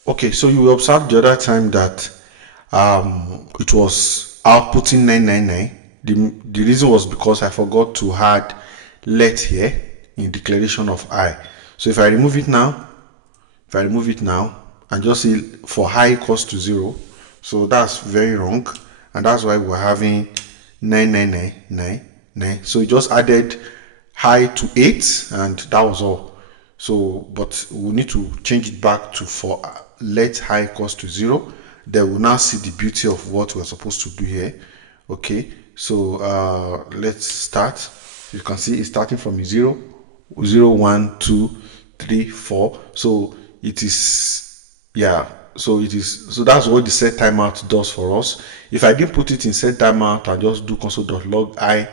Okay, so you will observe the other time that it was outputting 999. The reason was because I forgot to add let here in declaration of I. So if I remove it now, and just say for I equals to 0, so that's very wrong, and that's why we're having 99999. So we just added I to 8, and that was all. So but we need to change it back to for let I equals to 0. Then we'll now see the beauty of what we're supposed to do here. Okay, so let's start. You can see it's starting from 0, 0, 1, 2, 3, 4. So it is, yeah, so it is, so that's what the set timeout does for us. If I didn't put it in set timeout and just do console.log I,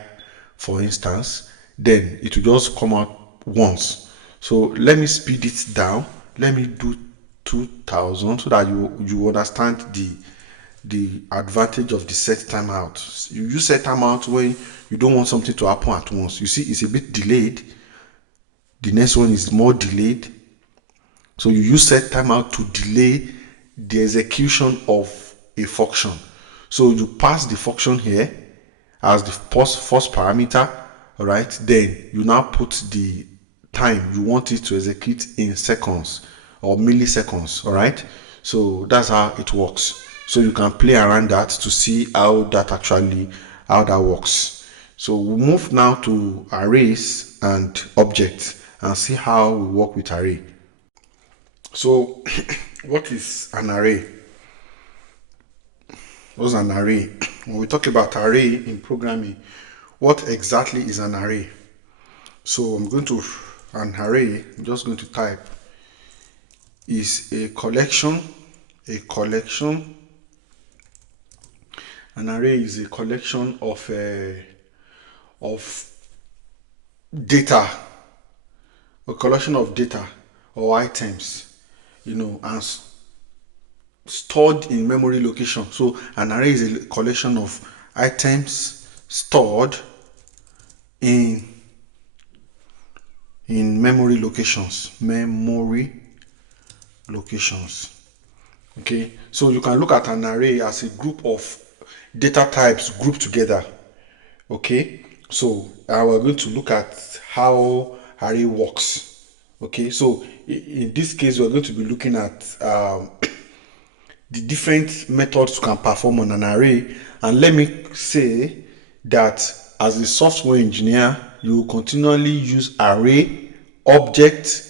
for instance, then it will just come out once. So let me speed it down. Let me do 2000 so that you understand the advantage of the set timeout. You use set timeout when you don't want something to happen at once. You see, it's a bit delayed. The next one is more delayed. So you use set timeout to delay the execution of a function. So you pass the function here as the first parameter, all right? Then you now put the time you want it to execute in seconds or milliseconds, all right? So that's how it works. So you can play around that to see how that works. So we'll move now to arrays and objects and see how we work with array. So what is an array? What's an array? When we talk about array in programming, what exactly is an array? So I'm going to, an array, I'm just going to type, is a collection. An array is a collection of data, a collection of data or items, and stored in memory location. So an array is a collection of items stored in memory locations. Okay, so you can look at an array as a group of data types grouped together. Okay, so we're going to look at how array works. Okay, so in this case we're going to be looking at the different methods you can perform on an array. And let me say that as a software engineer, you will continually use array, object,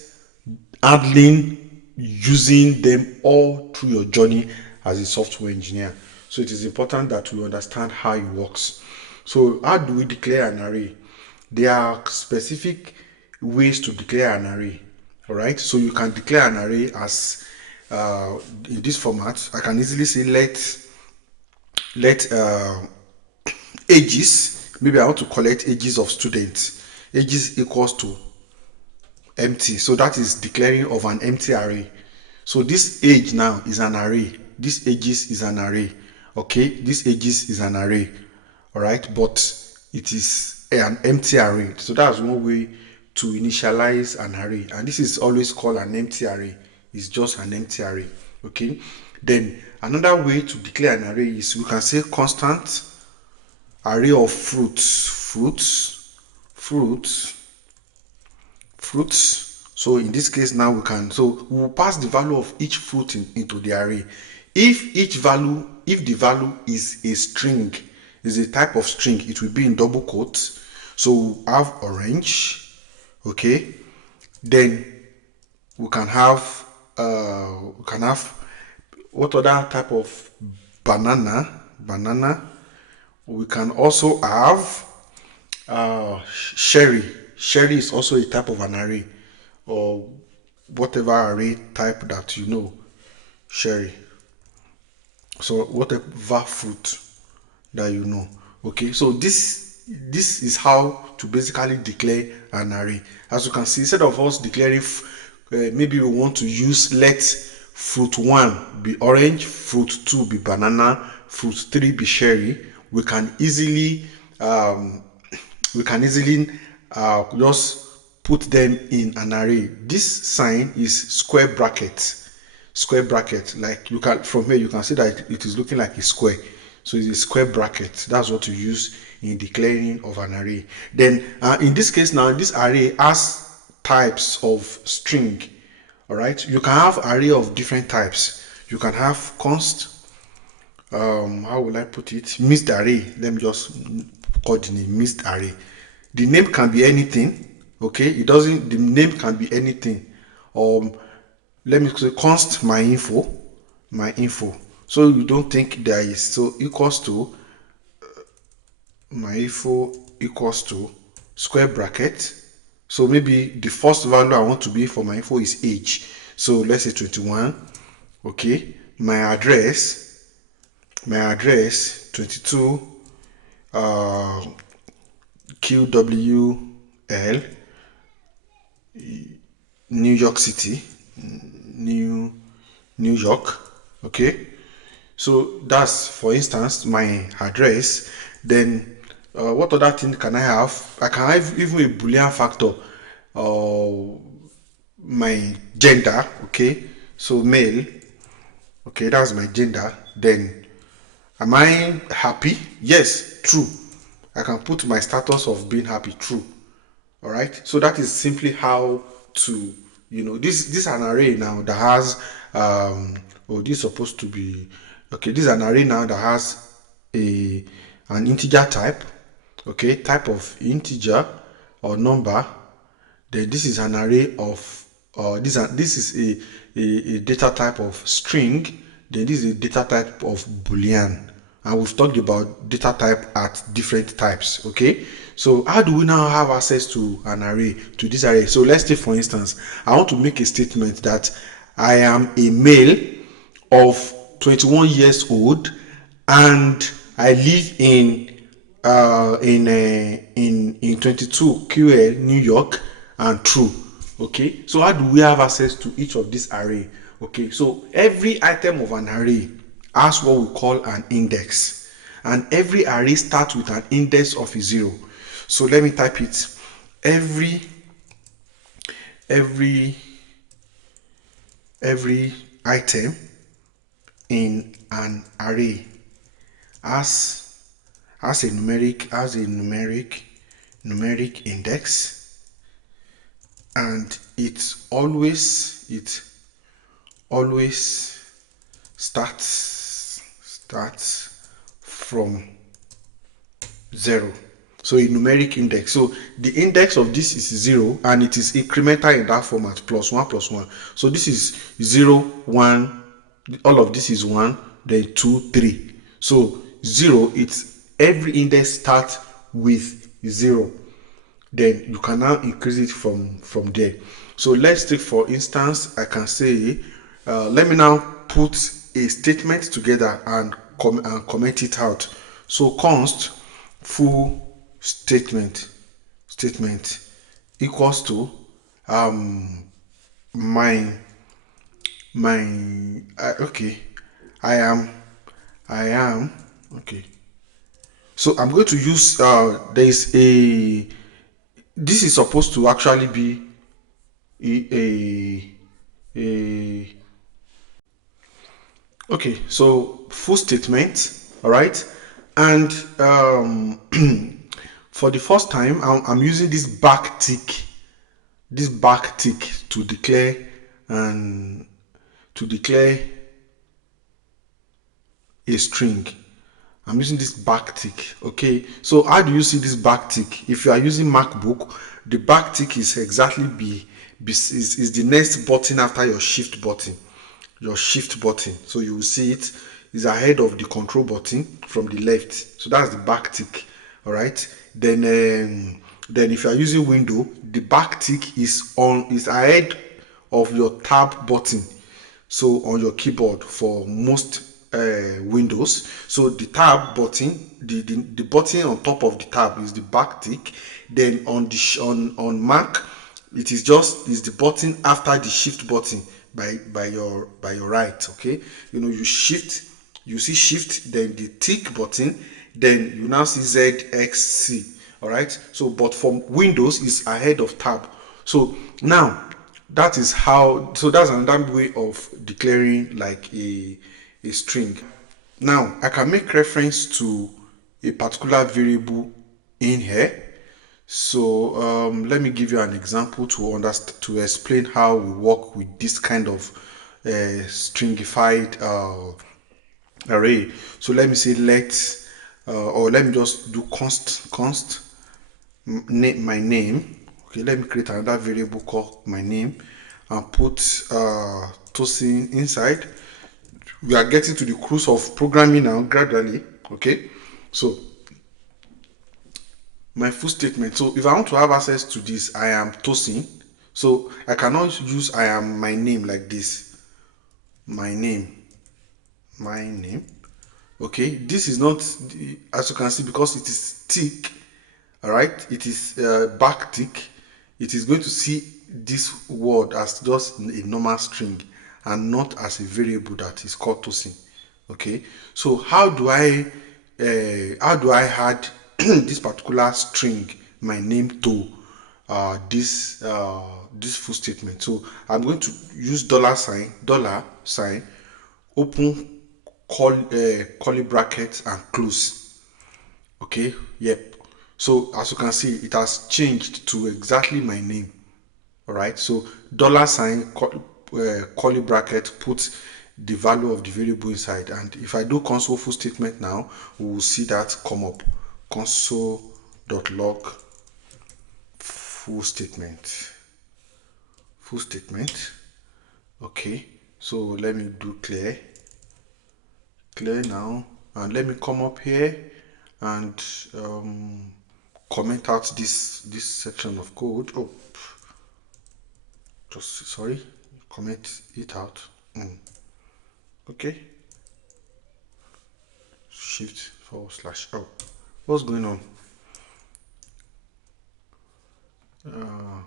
handling, using them all through your journey as a software engineer. So it is important that we understand how it works. So how do we declare an array? There are specific ways to declare an array. All right, so you can declare an array as in this format. I can easily say let ages, maybe I want to collect ages of students, ages equals to empty. So that is declaring of an empty array. So this age now is an array, this ages is an array. Okay, this ages is an array, all right, but it is an empty array. So that's one way to initialize an array, and this is always called an empty array. It's just an empty array. Okay, then another way to declare an array is we can say constant array of fruits. So in this case now we will pass the value of each fruit into the array. If the value is a string, is a type of string, it will be in double quotes. So we'll have orange. Okay, then we can have what other type of banana. We can also have cherry is also a type of an array, or whatever array type that you know. Cherry, so whatever fruit that you know. Okay, so this is how to basically declare an array. As you can see, instead of us declaring maybe we want to use let fruit 1 be orange, fruit 2 be banana, fruit 3 be cherry, we can easily just put them in an array. This sign is square bracket. square bracket. Like you can, from here you can see that it is looking like a square. So it's a square bracket. That's what you use in declaring of an array. Then in this case now, this array has types of string. All right, you can have array of different types. You can have const, how will I put it, mixed array. Let me just call the name mixed array. The name can be anything. Okay, it doesn't, the name can be anything. Let me say const my info. So you don't think there is, so equals to my info equals to square bracket. So maybe the first value I want to be for my info is age. So let's say 21. Okay, my address 22 QWL, New York City, New York. Okay, so that's, for instance, my address. Then what other thing can I have? I can have even a Boolean factor, my gender. Okay, so male. Okay, that's my gender. Then am I happy? Yes, true. I can put my status of being happy, true. All right, so that is simply how to, this is an array now that has this is supposed to be, okay, this is an array now that has an integer type. Okay, type of integer or number. Then this is an array of this is a data type of string. Then this is a data type of Boolean, and we've talked about data type at different types. Okay, so how do we now have access to an array, to this array? So let's take, for instance, I want to make a statement that I am a male of 21 years old and I live in 22 QL, New York, and true. Okay, so how do we have access to each of this array? Okay, so every item of an array has what we call an index, and every array starts with an index of a 0. So let me type it. Every item in an array has a numeric index, and it always starts from 0. So a numeric index. So the index of this is 0, and it is incremental in that format, +1 +1. So this is 0 1, all of this is 1, then 2 3. So 0, it's every index starts with 0. Then you can now increase it from there. So let's take, for instance, I can say let me now put a statement together and comment it out. So const full statement equals to okay, I am okay. So I'm going to use there is a, this is supposed to actually be a okay, so full statement. All right, and for the first time I'm using this backtick to declare a string. I'm using this backtick. Okay, so how do you see this backtick? If you are using MacBook, the backtick is exactly is the next button after your shift button. So you will see it is ahead of the control button from the left. So that's the backtick. All right, then if you are using Windows, the backtick is ahead of your tab button, so on your keyboard for most Windows. So the tab button, the button on top of the tab is the backtick. Then on Mac, it is the button after the shift button by your right. Okay, you see shift, then the tick button, then you now see ZXC. All right, so but from Windows is ahead of tab. So now that is how, so that's another way of declaring like a string. Now I can make reference to a particular variable in here. So let me give you an example to understand, to explain how we work with this kind of stringified array. So let me say or let me just do const name, my name. Okay, let me create another variable called my name and put Tosin inside. We are getting to the cruise of programming now gradually. Okay, so my full statement. So if I want to have access to this, I am Tosin. So I cannot use I am my name like this. My name. Okay, this is not, as you can see, because it is tick. All right, it is back tick. It is going to see this word as just a normal string and not as a variable that is called Tosin. Okay, so how do I add this particular string, my name, to this full statement? So I'm going to use $sign, open curly brackets and close. Okay, yep. So as you can see, it has changed to exactly my name. All right, so $sign curly bracket puts the value of the variable inside, and if I do console full statement now, we will see that come up. Console.log full statement. Okay, so let me do clear now, and let me come up here and comment out this section of code. Oh, just sorry, comment it out. Okay, shift / oh, what's going on? Oh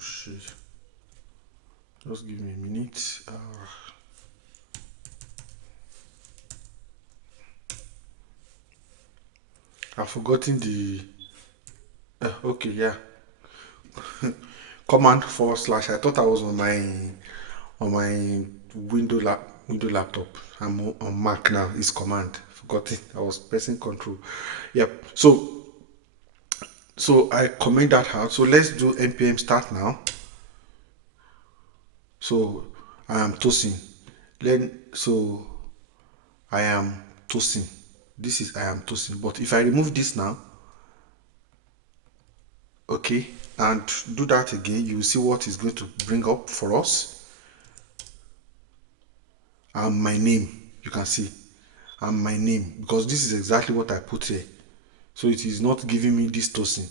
shit, just give me a minute. I've forgotten the okay, yeah. Command / I thought I was on my window laptop. I'm on Mac now. It's command. Forgot it. I was pressing control. Yep. So I comment that out. So let's do npm start now. So I am Tosin. So I am Tosin. This is I am Tosin. But if I remove this now, okay, and do that again, you will see what is going to bring up for us. And my name, you can see, and my name, because this is exactly what I put here. So it is not giving me this Tosin.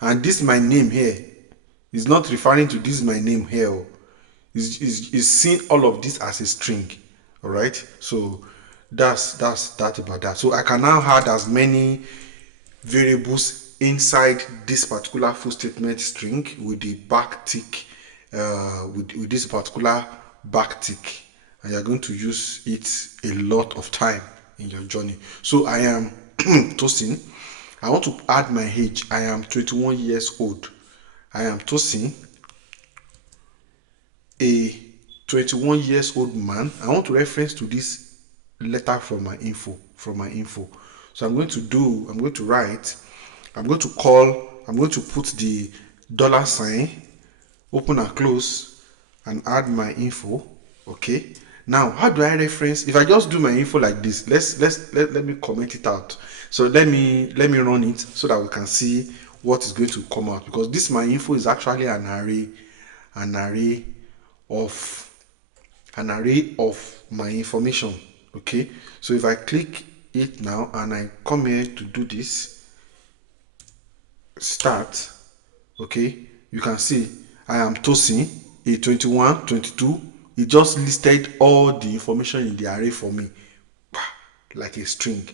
And this my name here is not referring to this my name here. Is seeing all of this as a string. All right, so that's that about that. So I can now add as many variables inside this particular full statement string with the back tick, with this particular back tick, and you're going to use it a lot of time in your journey. So I am Tosin. I want to add my age. I am 21 years old. I am Tosin, a 21 years old man. I want to reference to this letter from my info. So I'm going to write, I'm going to put the $sign, open and close, and add my info. Okay, now how do I reference? If I just do my info like this, let me comment it out. So let me run it so that we can see what is going to come out, because this my info is actually an array of my information. Okay, so if I click it now and I come here to do this start, okay, you can see I am Tosin, a 21, 22. It just listed all the information in the array for me like a string.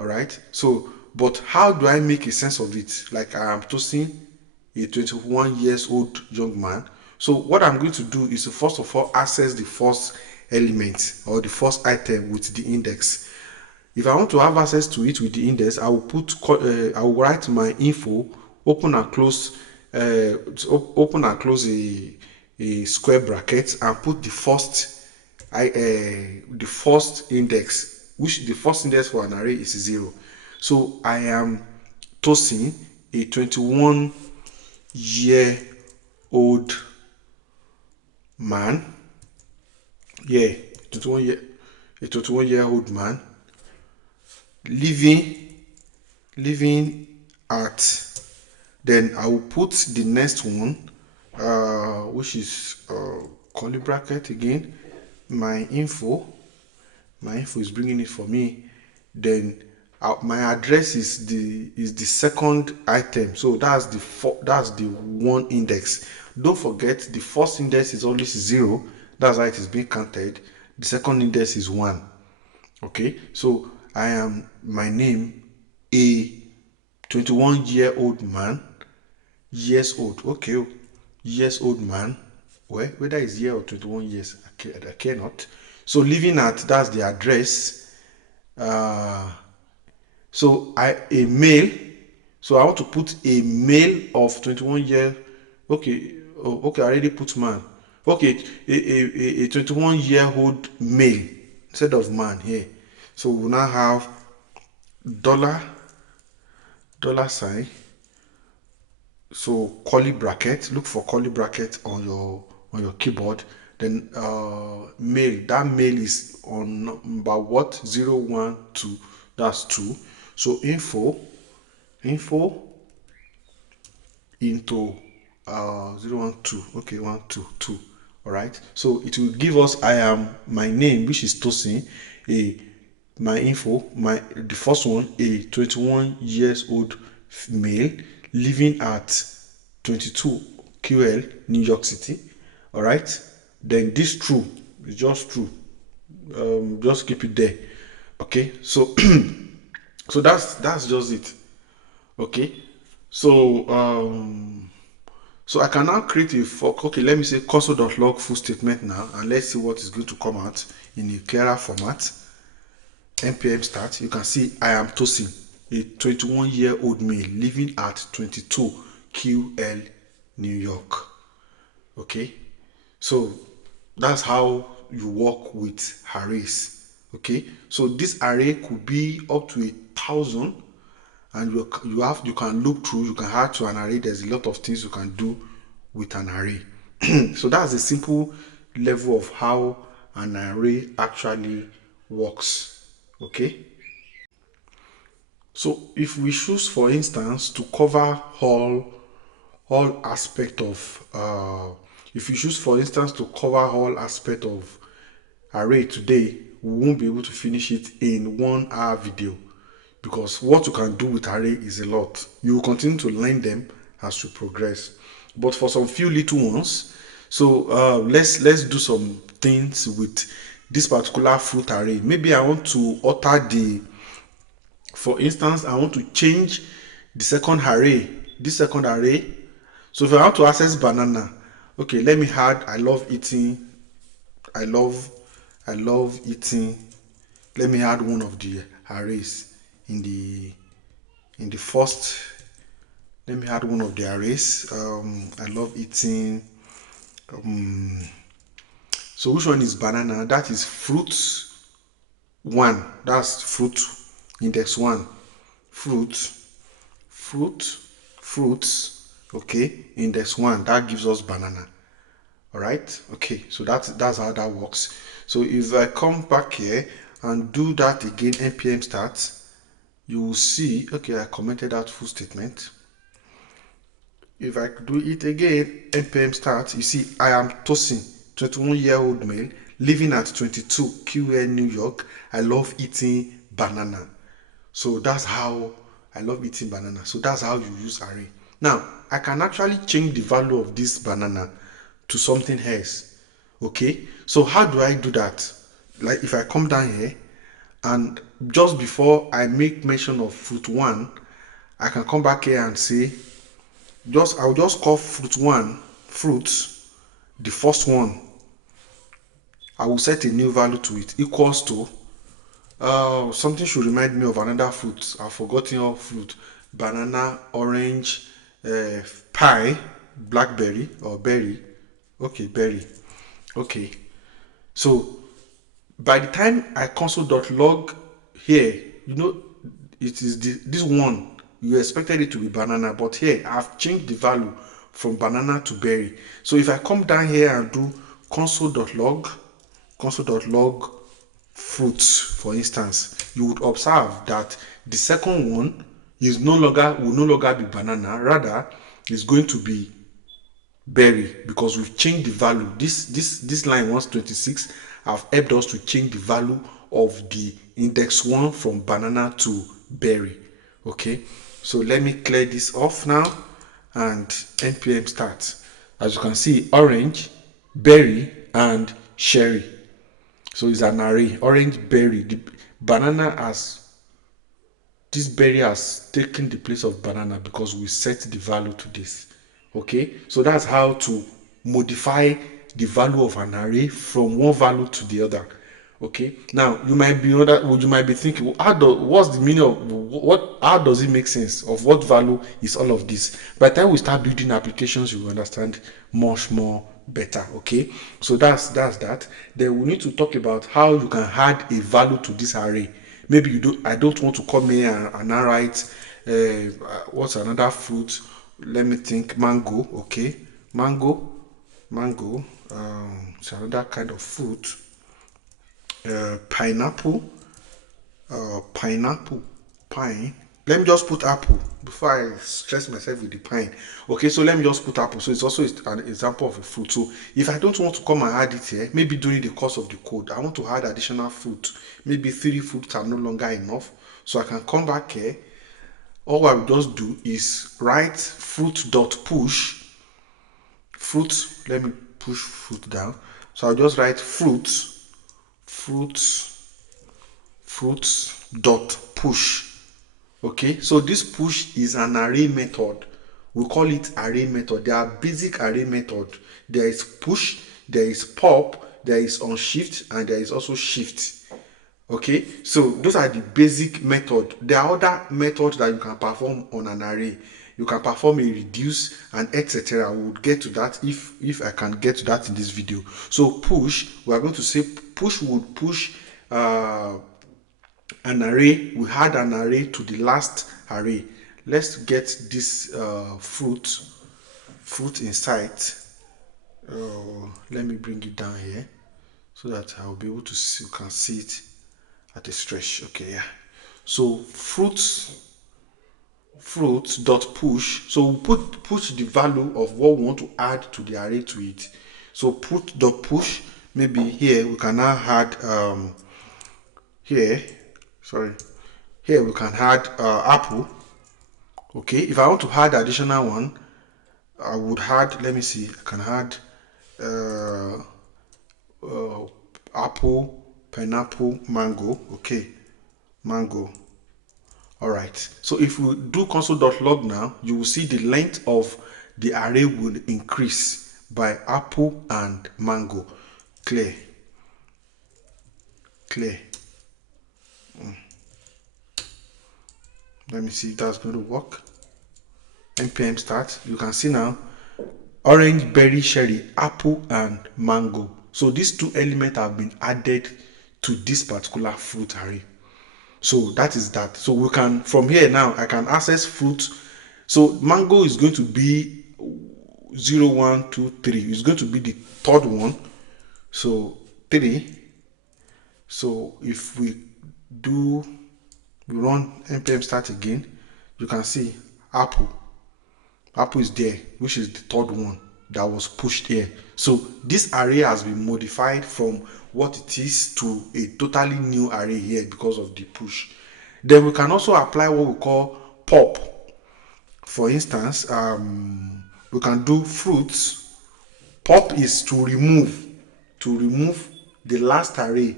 All right, so but how do I make a sense of it? Like I am Tosin, a 21 years old young man. So what I'm going to do is to first of all access the first element or the first item with the index. If I want to have access to it with the index, I will write my info, open and close open and close a square bracket and put the first index, which the first index for an array is 0. So I am tossing a 21-year-old man. Yeah, 21-year-old man living at, then I will put the next one, which is curly bracket again, my info is bringing it for me. Then my address is the second item, so that's the one index. Don't forget the first index is always 0, that's how it is being counted. The second index is 1. Okay, so I am my name, a 21-year-old man, years old. Okay, years old man. Well, whether it's year or 21 years, I cannot. So living at, that's the address. So a male. So I want to put a male of 21 years. Okay. Oh, okay. I already put man. Okay. A 21-year-old male instead of man here. So we now have $sign. So curly bracket. Look for curly bracket on your keyboard. Then male. That male is on number what? 0, 1, 2. That's 2. So info into 0, 1, 2. Okay, 1, 2, 2. All right. So it will give us my name, which is Tosin, my info, the first one, a 21 years old male living at 22 QL, New York City. All right. Then this true is just true. Just keep it there. Okay. So so that's just it. Okay. So so I can now create a fork. Okay, let me say console.log full statement now, and let's see what is going to come out in a clearer format. npm start. You can see I am Tosin, a 21-year-old male living at 22 QL, New York. Okay, so that's how you work with arrays. Okay, so this array could be up to 1,000, and you can look through, you can add to an array. There's a lot of things you can do with an array. So that's a simple level of how an array actually works. Okay, so if we choose, for instance, to cover all aspect of array today, we won't be able to finish it in 1 hour video, because what you can do with array is a lot. You will continue to learn them as you progress. But for some few little ones, so let's do some things with this particular fruit array. Maybe I want to alter for instance, I want to change the second array. This second array. So if I want to access banana, okay, let me add I love eating. Let me add one of the arrays in the first. Let me add one of the arrays. I love eating. So which one is banana? That is fruit 1. That's fruit index 1. Fruits. Okay, index 1. That gives us banana. All right. Okay, so that's how that works. So if I come back here and do that again, npm start, you will see. Okay, I commented out full statement. If I do it again, npm start, you see I am Tosin, 21-year-old male living at 22 QL, New York. I love eating banana. So that's how I love eating banana. So that's how you use array. Now I can actually change the value of this banana to something else. Okay, so how do I do that? Like if I come down here and just before I make mention of fruit 1, I can come back here and say I'll just call fruit 1 fruits, the first one. I will set a new value to it, equals to something should remind me of another fruit. I've forgotten your fruit. Banana, orange, pie, blackberry or berry. Okay, berry. Okay, so by the time I console.log here, you know, it is this one, you expected it to be banana, but here I've changed the value from banana to berry. So if I come down here and do console.log fruits, for instance, you would observe that the second one is will no longer be banana, rather is going to be berry, because we've changed the value. This line 126 have helped us to change the value of the index 1 from banana to berry. Okay, so let me clear this off now and npm start. As you can see, orange, berry and cherry. So it's an array. Orange, berry. The banana has, this berry has taken the place of banana because we set the value to this. Okay, so that's how to modify the value of an array from one value to the other. Okay, now you might be thinking, what's the meaning of what? How does it make sense of what value is all of this? By the time we start building applications, you will understand much more better. Okay, so that's that. Then we need to talk about how you can add a value to this array. Maybe I don't want to come here and write what's another fruit. Let me think. Mango. Okay, mango. It's another kind of fruit. Pineapple. Pine. Let me just put apple before I stress myself with the pine. Okay, so let me just put apple. So it's also an example of a fruit. So if I don't want to come and add it here, maybe during the course of the code, I want to add additional fruit. Maybe 3 fruits are no longer enough. So I can come back here. All I will just do is write fruit.push. Fruit, let me push fruit down. So I'll just write fruits dot push. Okay, so this push is an array method. We call it array method. There are basic array method. There is push, there is pop, there is unshift, and there is also shift. Okay, so those are the basic method. There are other methods that you can perform on an array. You can perform a reduce and etc. We will get to that if I can get to that in this video. So push, we are going to say push would push an array. We add an array to the last array. Let's get this fruit inside. Let me bring it down here so that I'll be able to see, you can see it at a stretch. Okay, yeah. So fruits dot push. So we push the value of what we want to add to the array to it. So put dot push. Maybe here we can now add here we can add apple. Okay, if I want to add additional one, I would add, let me see, I can add apple, pineapple, mango. Okay, mango. All right, so if we do console.log now, you will see the length of the array will increase by apple and mango. Clear. Let me see if that's going to work. npm start. You can see now orange, berry, cherry, apple and mango. So these two elements have been added to this particular fruit array. So that is that. So we can, from here now, I can access fruit. So mango is going to be 0, 1, 2, 3. It's going to be the third one. So 3. So if we run npm start again, you can see apple is there, which is the third one that was pushed here. So this array has been modified from what it is to a totally new array here because of the push. Then we can also apply what we call pop. For instance, we can do fruits. Pop is to remove the last array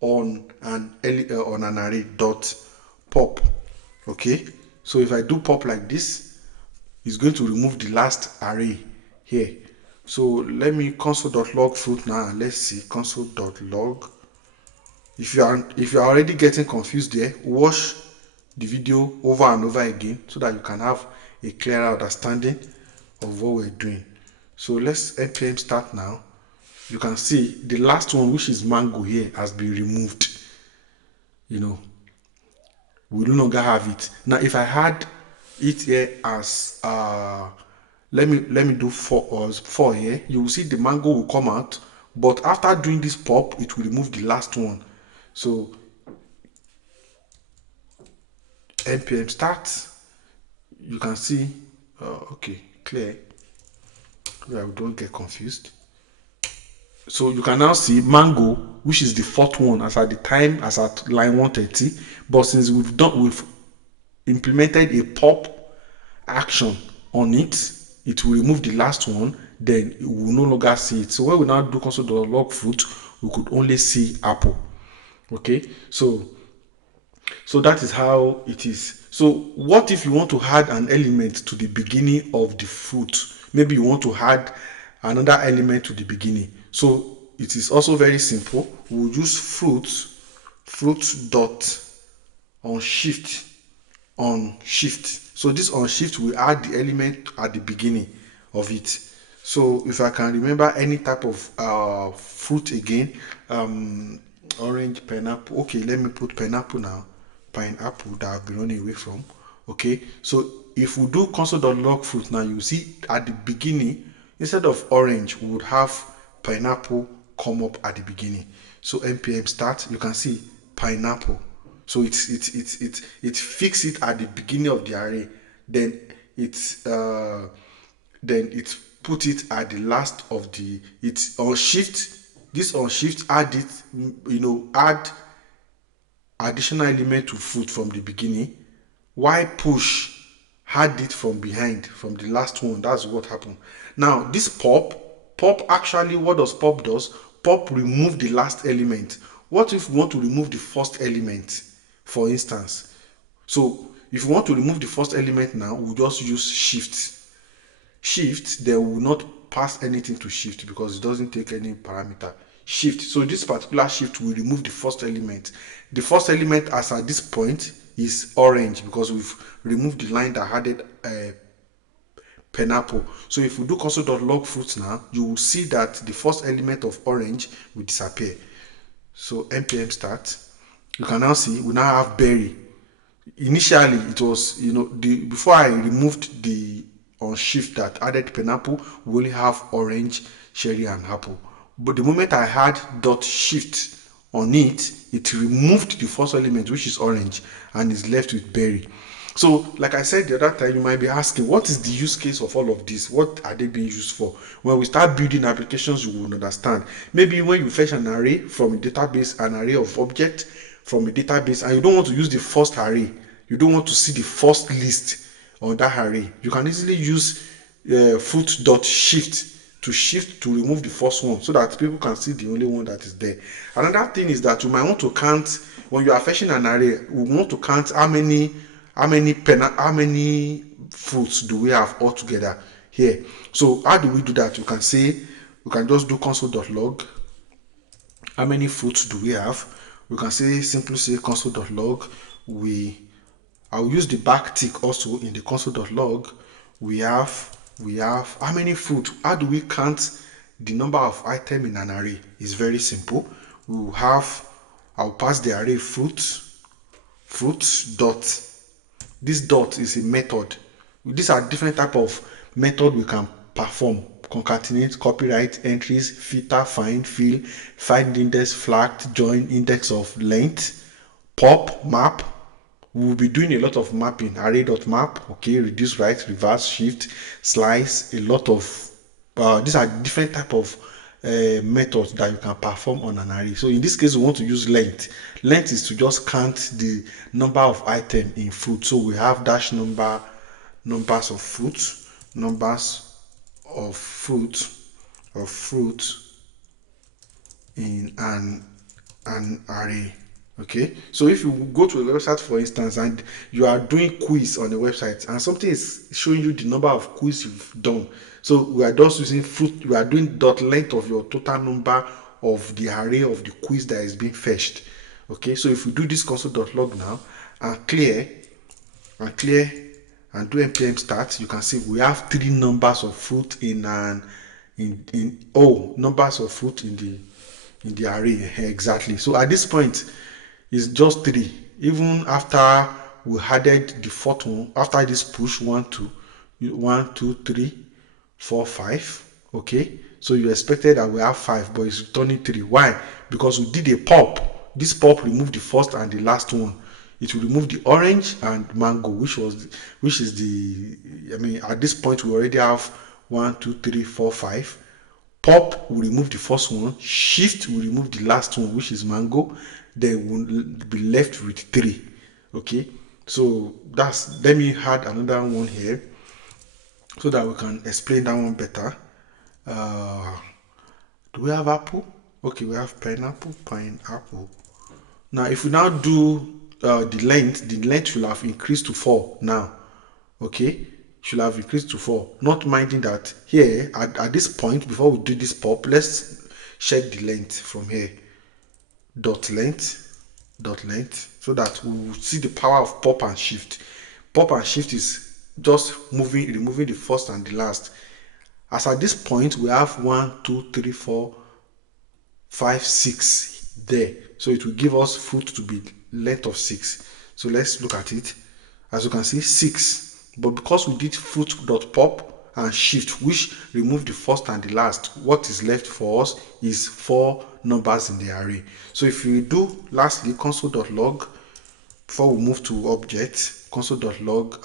on an array dot pop. Okay, so if I do pop like this, it's going to remove the last array here. So let me console.log fruit now and let's see console.log. If you are already getting confused there, watch the video over and over again so that you can have a clearer understanding of what we're doing. So let's npm start now. You can see the last one, which is mango here, has been removed. You know, we no longer have it. Now if I had it here as let me do 4 here, you will see the mango will come out, but after doing this pop, it will remove the last one. So npm start, you can see okay, clear, yeah, we don't get confused. So you can now see mango, which is the fourth one as at the time, as at line 130, but since we've implemented a pop action on it, it will remove the last one, then we will no longer see it. So when we now do console.log fruit, we could only see apple. Okay, so that is how it is. So what if you want to add an element to the beginning of the fruit? Maybe you want to add another element to the beginning. So it is also very simple. We'll use fruit dot unshift. So this unshift will add the element at the beginning of it. So if I can remember any type of fruit again, orange, pineapple. Okay, let me put pineapple now. Pineapple that I've been running away from. Okay, so if we do console.log fruit now, you see at the beginning, instead of orange, we would have pineapple come up at the beginning. So npm start, you can see pineapple. So it fix it at the beginning of the array, then it put it at the last of the, it's on shift. This on shift add it, add additional element to fruit from the beginning. Why push had it from behind, from the last one? That's what happened. Now this pop actually, what does pop does? Pop remove the last element. What if we want to remove the first element, for instance? So if we want to remove the first element now, we'll just use shift, then we will not pass anything to shift because it doesn't take any parameter. Shift, so this particular shift will remove the first element. The first element as at this point is orange because we've removed the line that added pineapple. So if we do console.log fruit now, you will see that the first element of orange will disappear. So npm start, you can now see we now have berry. Initially it was, before I removed the unshift that added pineapple, we only have orange, cherry and apple. But the moment I had .shift on it, it removed the first element, which is orange, and is left with berry. So like I said the other time, you might be asking, what is the use case of all of this? What are they being used for? When we start building applications, you will understand. Maybe when you fetch an array from a database, an array of objects from a database, and you don't want to use the first array, you don't want to see the first list on that array, you can easily use fruit.shift to shift to remove the first one so that people can see the only one that is there. Another thing is that you might want to count, when you are fetching an array, we want to count how many fruits do we have altogether here. So how do we do that? You can say, we can just do console.log how many fruits do we have. We can simply say console.log, I'll use the back tick also in the console.log. We have how many fruit. How do we count the number of items in an array? It's very simple. I'll pass the array fruit dot. This dot is a method. These are different type of method we can perform: concatenate, copyright, entries, filter, find, fill, find index, flagged, join, index of length, pop, map. We will be doing a lot of mapping. Array.map, okay, reduce, write, reverse, shift, slice, a lot of these are different type of methods that you can perform on an array. So in this case, we want to use length. Length is to just count the number of items in fruit. So we have dash numbers of fruit in an array. Okay, so if you go to a website, for instance, and you are doing quiz on the website and something is showing you the number of quiz you've done, so we are just using fruit, we are doing dot length of your total number of the array of the quiz that is being fetched. Okay, so if we do this console.log now and clear and do npm start, you can see we have 3 numbers of fruit numbers of fruit in the array. Exactly. So at this point it's just 3. Even after we added the fourth one, after this push 1 2 3 4 5, okay, so you expected that we have 5, but it's returning 3. Why? Because we did a pop. This pop removed the first and the last one. It will remove the orange and mango, which is the, I mean, at this point we already have 1 2 3 4 5. Pop will remove the first one, shift will remove the last one, which is mango, then we'll be left with 3. Okay, so let me add another one here so that we can explain that one better. Do we have apple? Okay, we have pineapple. Now if we now do the length should have increased to 4 now. Okay, should have increased to 4, not minding that here at this point, before we do this pop, let's check the length from here. Dot length, so that we will see the power of pop and shift. Pop and shift is just removing the first and the last. As at this point we have 1 2 3 4 5 6 there, so it will give us fruit to be length of 6. So let's look at it. As you can see, 6. But because we did fruit.pop and shift, which removed the first and the last, what is left for us is 4 numbers in the array. So if we do lastly console.log, before we move to object, console.log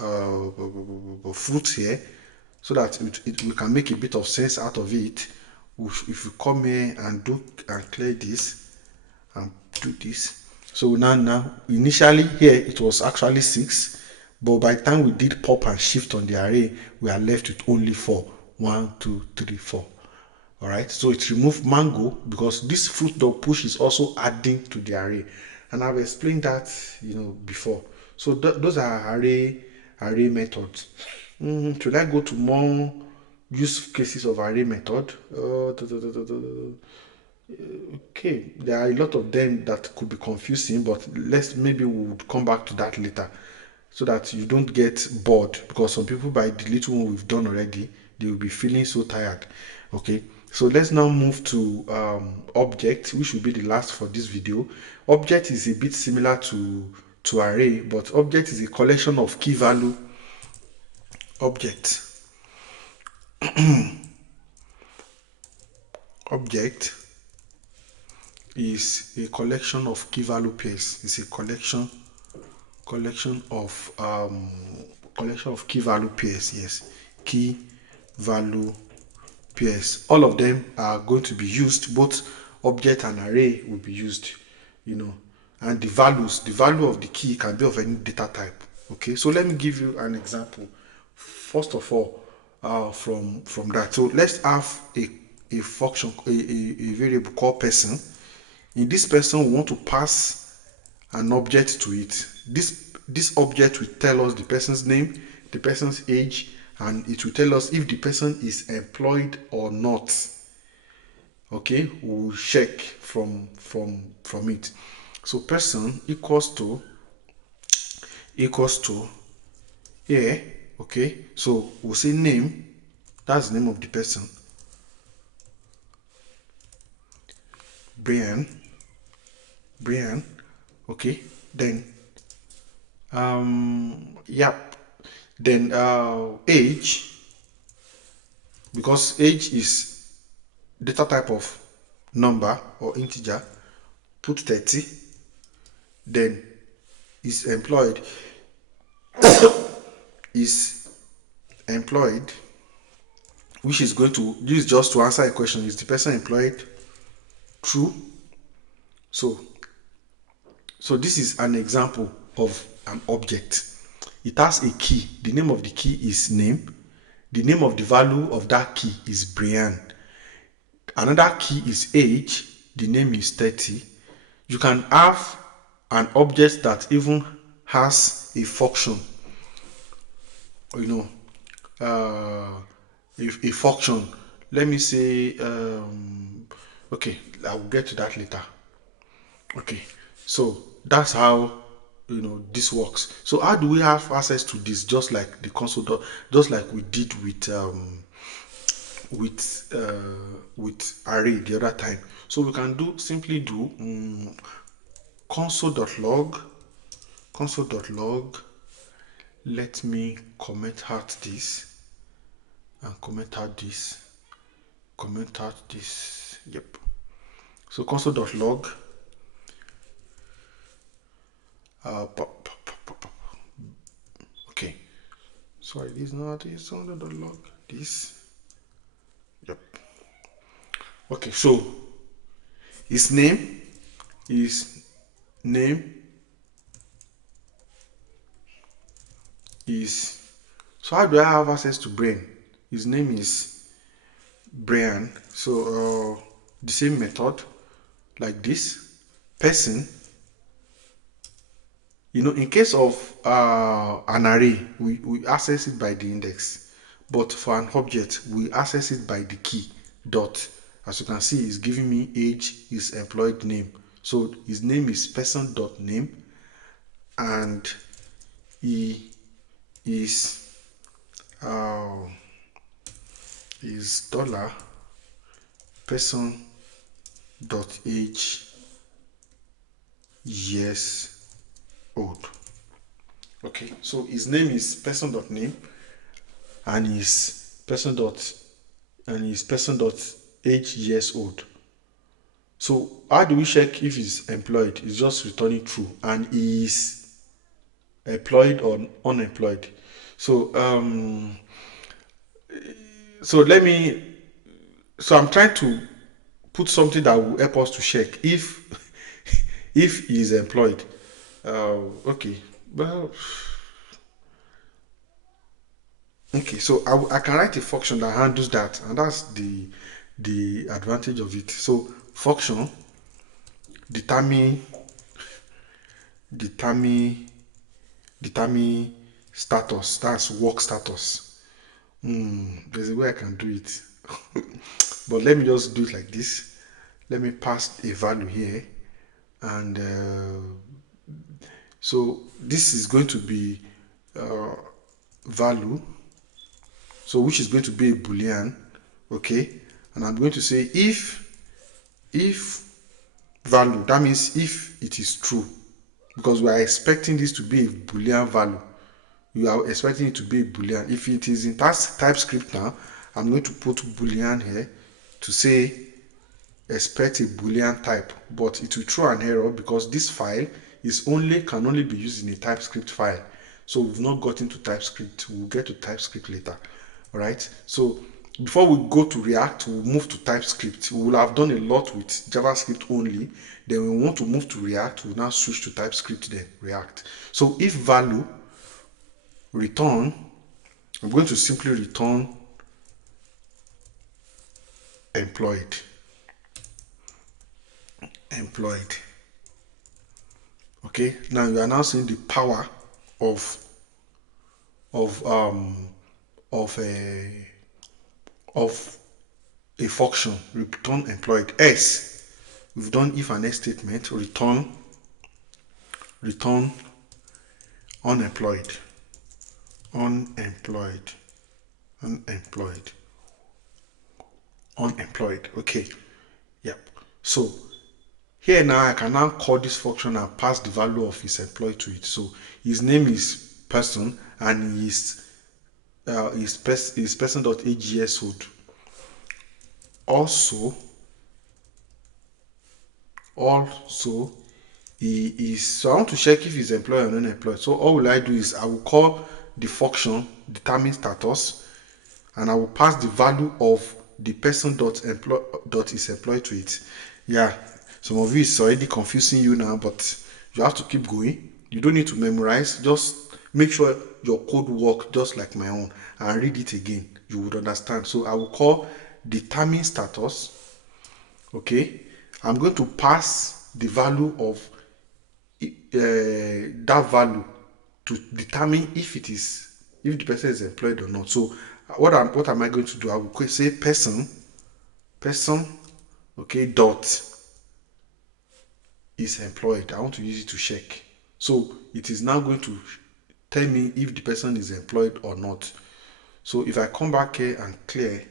fruit here, so that we can make a bit of sense out of it. If we come here and clear this and do this, so now initially here it was actually 6, but by the time we did pop and shift on the array, we are left with only 4. 1 2 3 4. All right, so it removed mango because this fruit.push is also adding to the array, and I've explained that before. So those are array methods. Should I go to more use cases of array method? Okay, there are a lot of them that could be confusing, but maybe we'll come back to that later, so that you don't get bored, because some people, by the little one we've done already, they will be feeling so tired. Okay, so let's now move to object, which will be the last for this video. Object is a bit similar to array, but object is a collection of key value. Object is a collection of key value pairs. It's a collection of key value pairs. Yes, key value pairs. All of them are going to be used. Both object and array will be used. And the value of the key can be of any data type. Okay, so let me give you an example. First of all, from that, so let's have a function, a variable called person. In this person, we want to pass an object to it. This object will tell us the person's name, the person's age, and it will tell us if the person is employed or not. Okay, we'll check from it. So person equals to here. Okay, so we'll say name, that's the name of the person, Brian. Okay, then then age, because age is data type of number or integer, put 30. Then is employed which is going to use just to answer a question, is the person employed? True. So this is an example of an object. It has a key. The name of the key is name. The name of the value of that key is Brian. Another key is age. The name is 30. You can have an object that even has a function. A function. Let me say, okay, I'll get to that later. Okay, so that's how this works. So how do we have access to this? Just like the console dot, just like we did with array the other time. So we can simply do console.log. Let me comment out this and comment out this. Yep. So console.log okay. Sorry, this is not this log. This. Yep. Okay, so his name is so how do I have access to Brain? His name is Brian. So the same method like this. Person, in case of an array, we access it by the index, but for an object we access it by the key dot. As you can see, it's giving me age, his employed name. So his name is person.name, and he is $person.age years old. Okay, so his name is person.name and his person.age years old. So how do we check if he's employed? It's just returning true, and he is employed or unemployed. So I'm trying to put something that will help us to check if if he is employed. Okay, well, okay, so I can write a function that handles that, and that's the advantage of it. So function determine status, that's work status. There's a way I can do it. But let me just do it like this. Let me pass a value here, and so this is going to be value, so which is going to be a boolean. Okay, and I'm going to say if value, that means if it is true, because we are expecting this to be a boolean value. You are expecting it to be a boolean. If it is in TypeScript now, I'm going to put boolean here to say expect a boolean type, but it will throw an error because this file can only be used in a TypeScript file. So we've not gotten to TypeScript. We'll get to TypeScript later. All right. So before we go to React, we'll move to TypeScript. We will have done a lot with JavaScript only. Then we want to move to React. We'll now switch to TypeScript, then React. So if value return, I'm going to simply return employed. Okay, now you are now seeing the power of a function. Return employed. S, we've done if and else statement. Return unemployed. Okay, yep. So here now I can now call this function and pass the value of his employee to it. So his name is person, and his person.age years old. Also he is, so I want to check if he's employed or unemployed. So all I do is I will call the function determine status, and I will pass the value of the person.is employed to it. Yeah, some of you is already confusing you now, but you have to keep going. You don't need to memorize. Just make sure your code works just like my own, and read it again. You would understand. So I will call determine status. Okay, I'm going to pass the value of that value to determine if the person is employed or not. So what am I going to do? I will say person, okay, dot is employed. I want to use it to check. So it is now going to tell me if the person is employed or not. So if I come back here and clear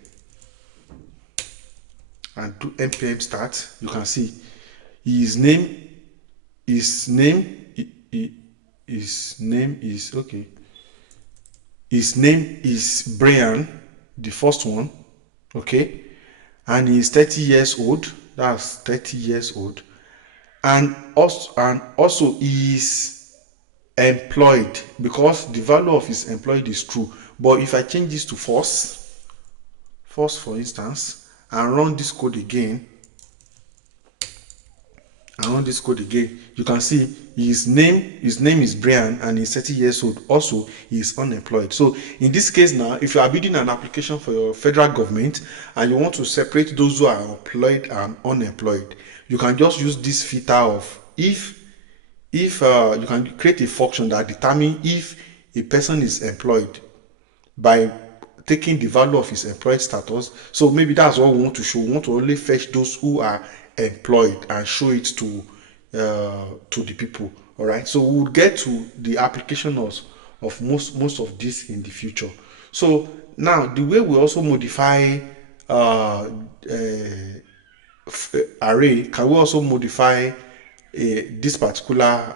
and do npm start, you can see his name his name his name is okay. His name is Brian, the first one, okay, and he's 30 years old. That's 30 years old, and also he is employed because the value of his employed is true. But if I change this to false for instance, and run this code again, you can see his name is Brian and he's 30 years old. Also, he is unemployed. So in this case now, if you are building an application for your federal government and you want to separate those who are employed and unemployed, you can just use this filter of if you can create a function that determine if a person is employed by taking the value of his employed status. So maybe that's what we want to show. We want to only fetch those who are employed and show it to the people. All right. So we'll get to the application of most of this in the future. So now the way we also modify array, can we also modify this particular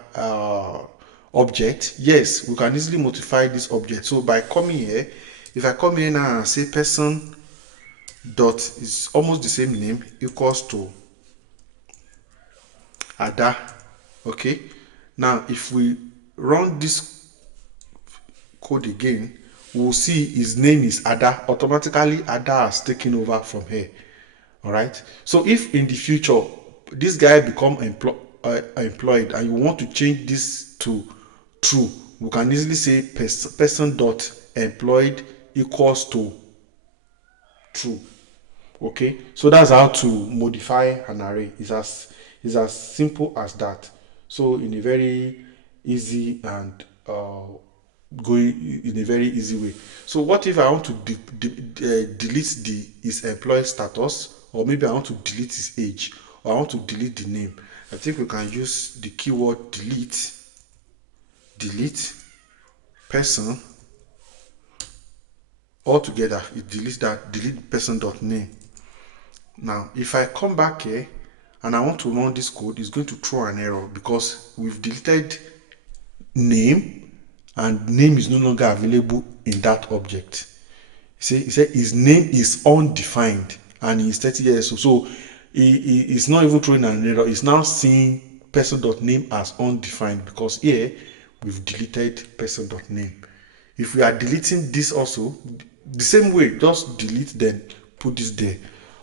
object? Yes, we can easily modify this object. So by coming here, if I come here now and say person dot is almost the same name equals to Ada, okay. Now if we run this code again, we'll see his name is Ada. Automatically Ada has taken over from here. All right. So if in the future this guy become employed and you want to change this to true, we can easily say person dot employed equals to true. Okay, so that's how to modify an array. It's as simple as that. So in a very easy and going in a very easy way. So what if I want to delete his employee status, or maybe I want to delete his age, or I want to delete the name? I think we can use the keyword delete person altogether. It deletes that, delete person dot name. Now if I come back here and I want to run this code, it's going to throw an error because we've deleted name and name is no longer available in that object. See, he said his name is undefined and he's 30 years old. So he's not even throwing an error. He's now seeing person.name as undefined because here we've deleted person.name. If we are deleting this also, the same way, just delete, then put this there.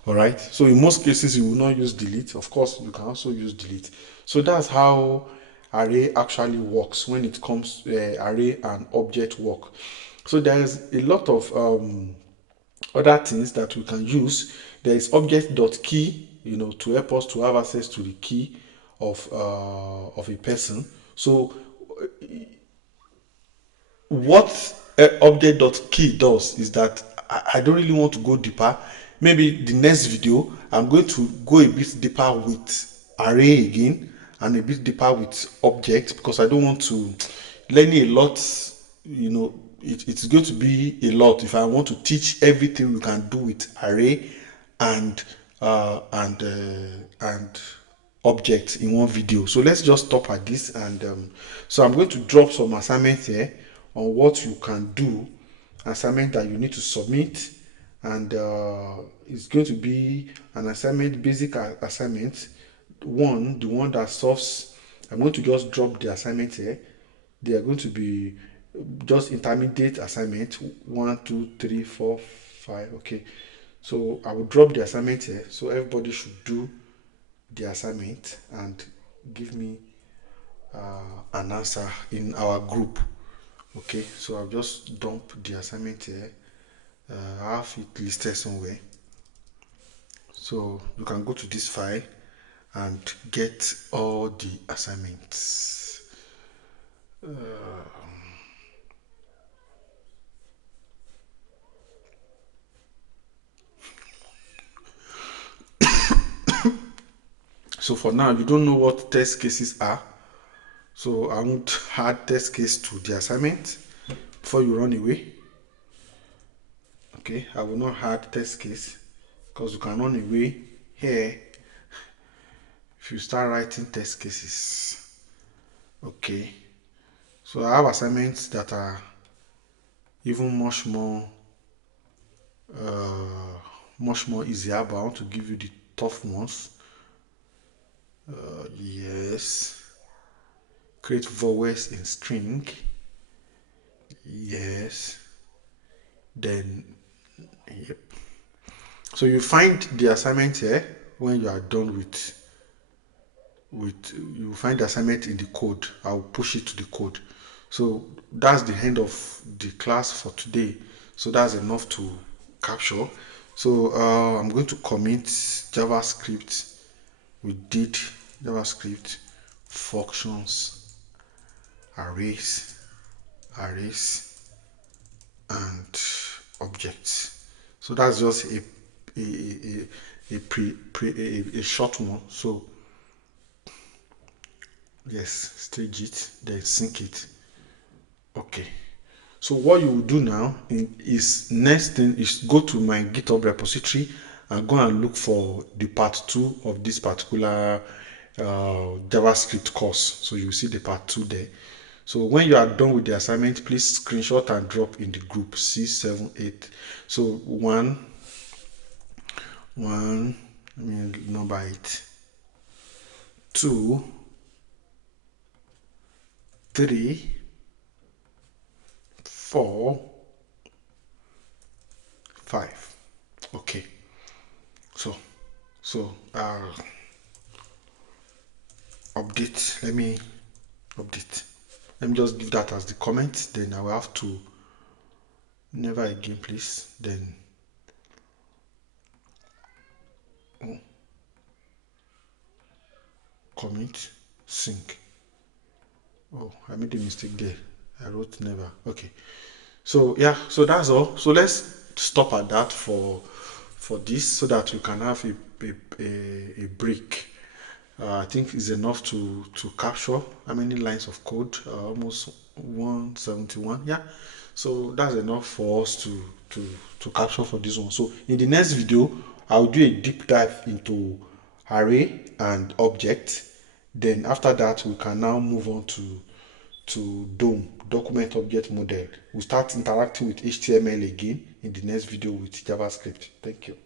All right. So in most cases, you will not use delete. Of course, you can also use delete. So that's how array actually works when it comes array and object work. So there's a lot of other things that we can use. There is Object.key, to help us to have access to the key of a person. So what Object.key does is that I don't really want to go deeper. Maybe the next video I'm going to go a bit deeper with array again and a bit deeper with object, because I don't want to learn a lot. It's going to be a lot if I want to teach everything we can do with array and object in one video. So let's just stop at this, and so I'm going to drop some assignments here on what you can do, assignment that you need to submit, and it's going to be an assignment, basic assignment the one that solves. I'm going to just drop the assignment here. They are going to be just intermediate assignment 1 2 3 4 5. Okay, so I will drop the assignment here, so everybody should do the assignment and give me an answer in our group. Okay, so I'll just dump the assignment here. I have it listed somewhere, so you can go to this file and get all the assignments. So for now, you don't know what test cases are. So I won't add test case to the assignment before you run away. Okay, I will not add test case because you can run away here if you start writing test cases. Okay, so I have assignments that are even much more easier, but I want to give you the tough ones. Yes, create vowels in string. Yes, then yep. So you find the assignment here. When you are done with you find the assignment in the code. I'll push it to the code. So that's the end of the class for today. So that's enough to capture. So I'm going to commit JavaScript. We did JavaScript functions, arrays, and objects. So that's just a short one. So yes, stage it, then sync it. Okay. So what you will do now is next thing is go to my GitHub repository and go and look for the part 2 of this particular JavaScript course. So you see the part 2 there. So when you are done with the assignment, please screenshot and drop in the group C78. So one, let me number it. 2, 3, 4, 5. Okay. So update. Let me update. Let me just give that as the comment. Then I will have to never again, please. Then commit sync. Oh, I made a mistake there. I wrote never. Okay. So yeah, so that's all. So let's stop at that for this, so that you can have a break. I think it's enough to capture how many lines of code, almost 171. Yeah, so that's enough for us to capture for this one. So in the next video, I'll do a deep dive into array and object. Then after that, we can now move on to DOM, document object model. We'll start interacting with HTML again in the next video with JavaScript. Thank you.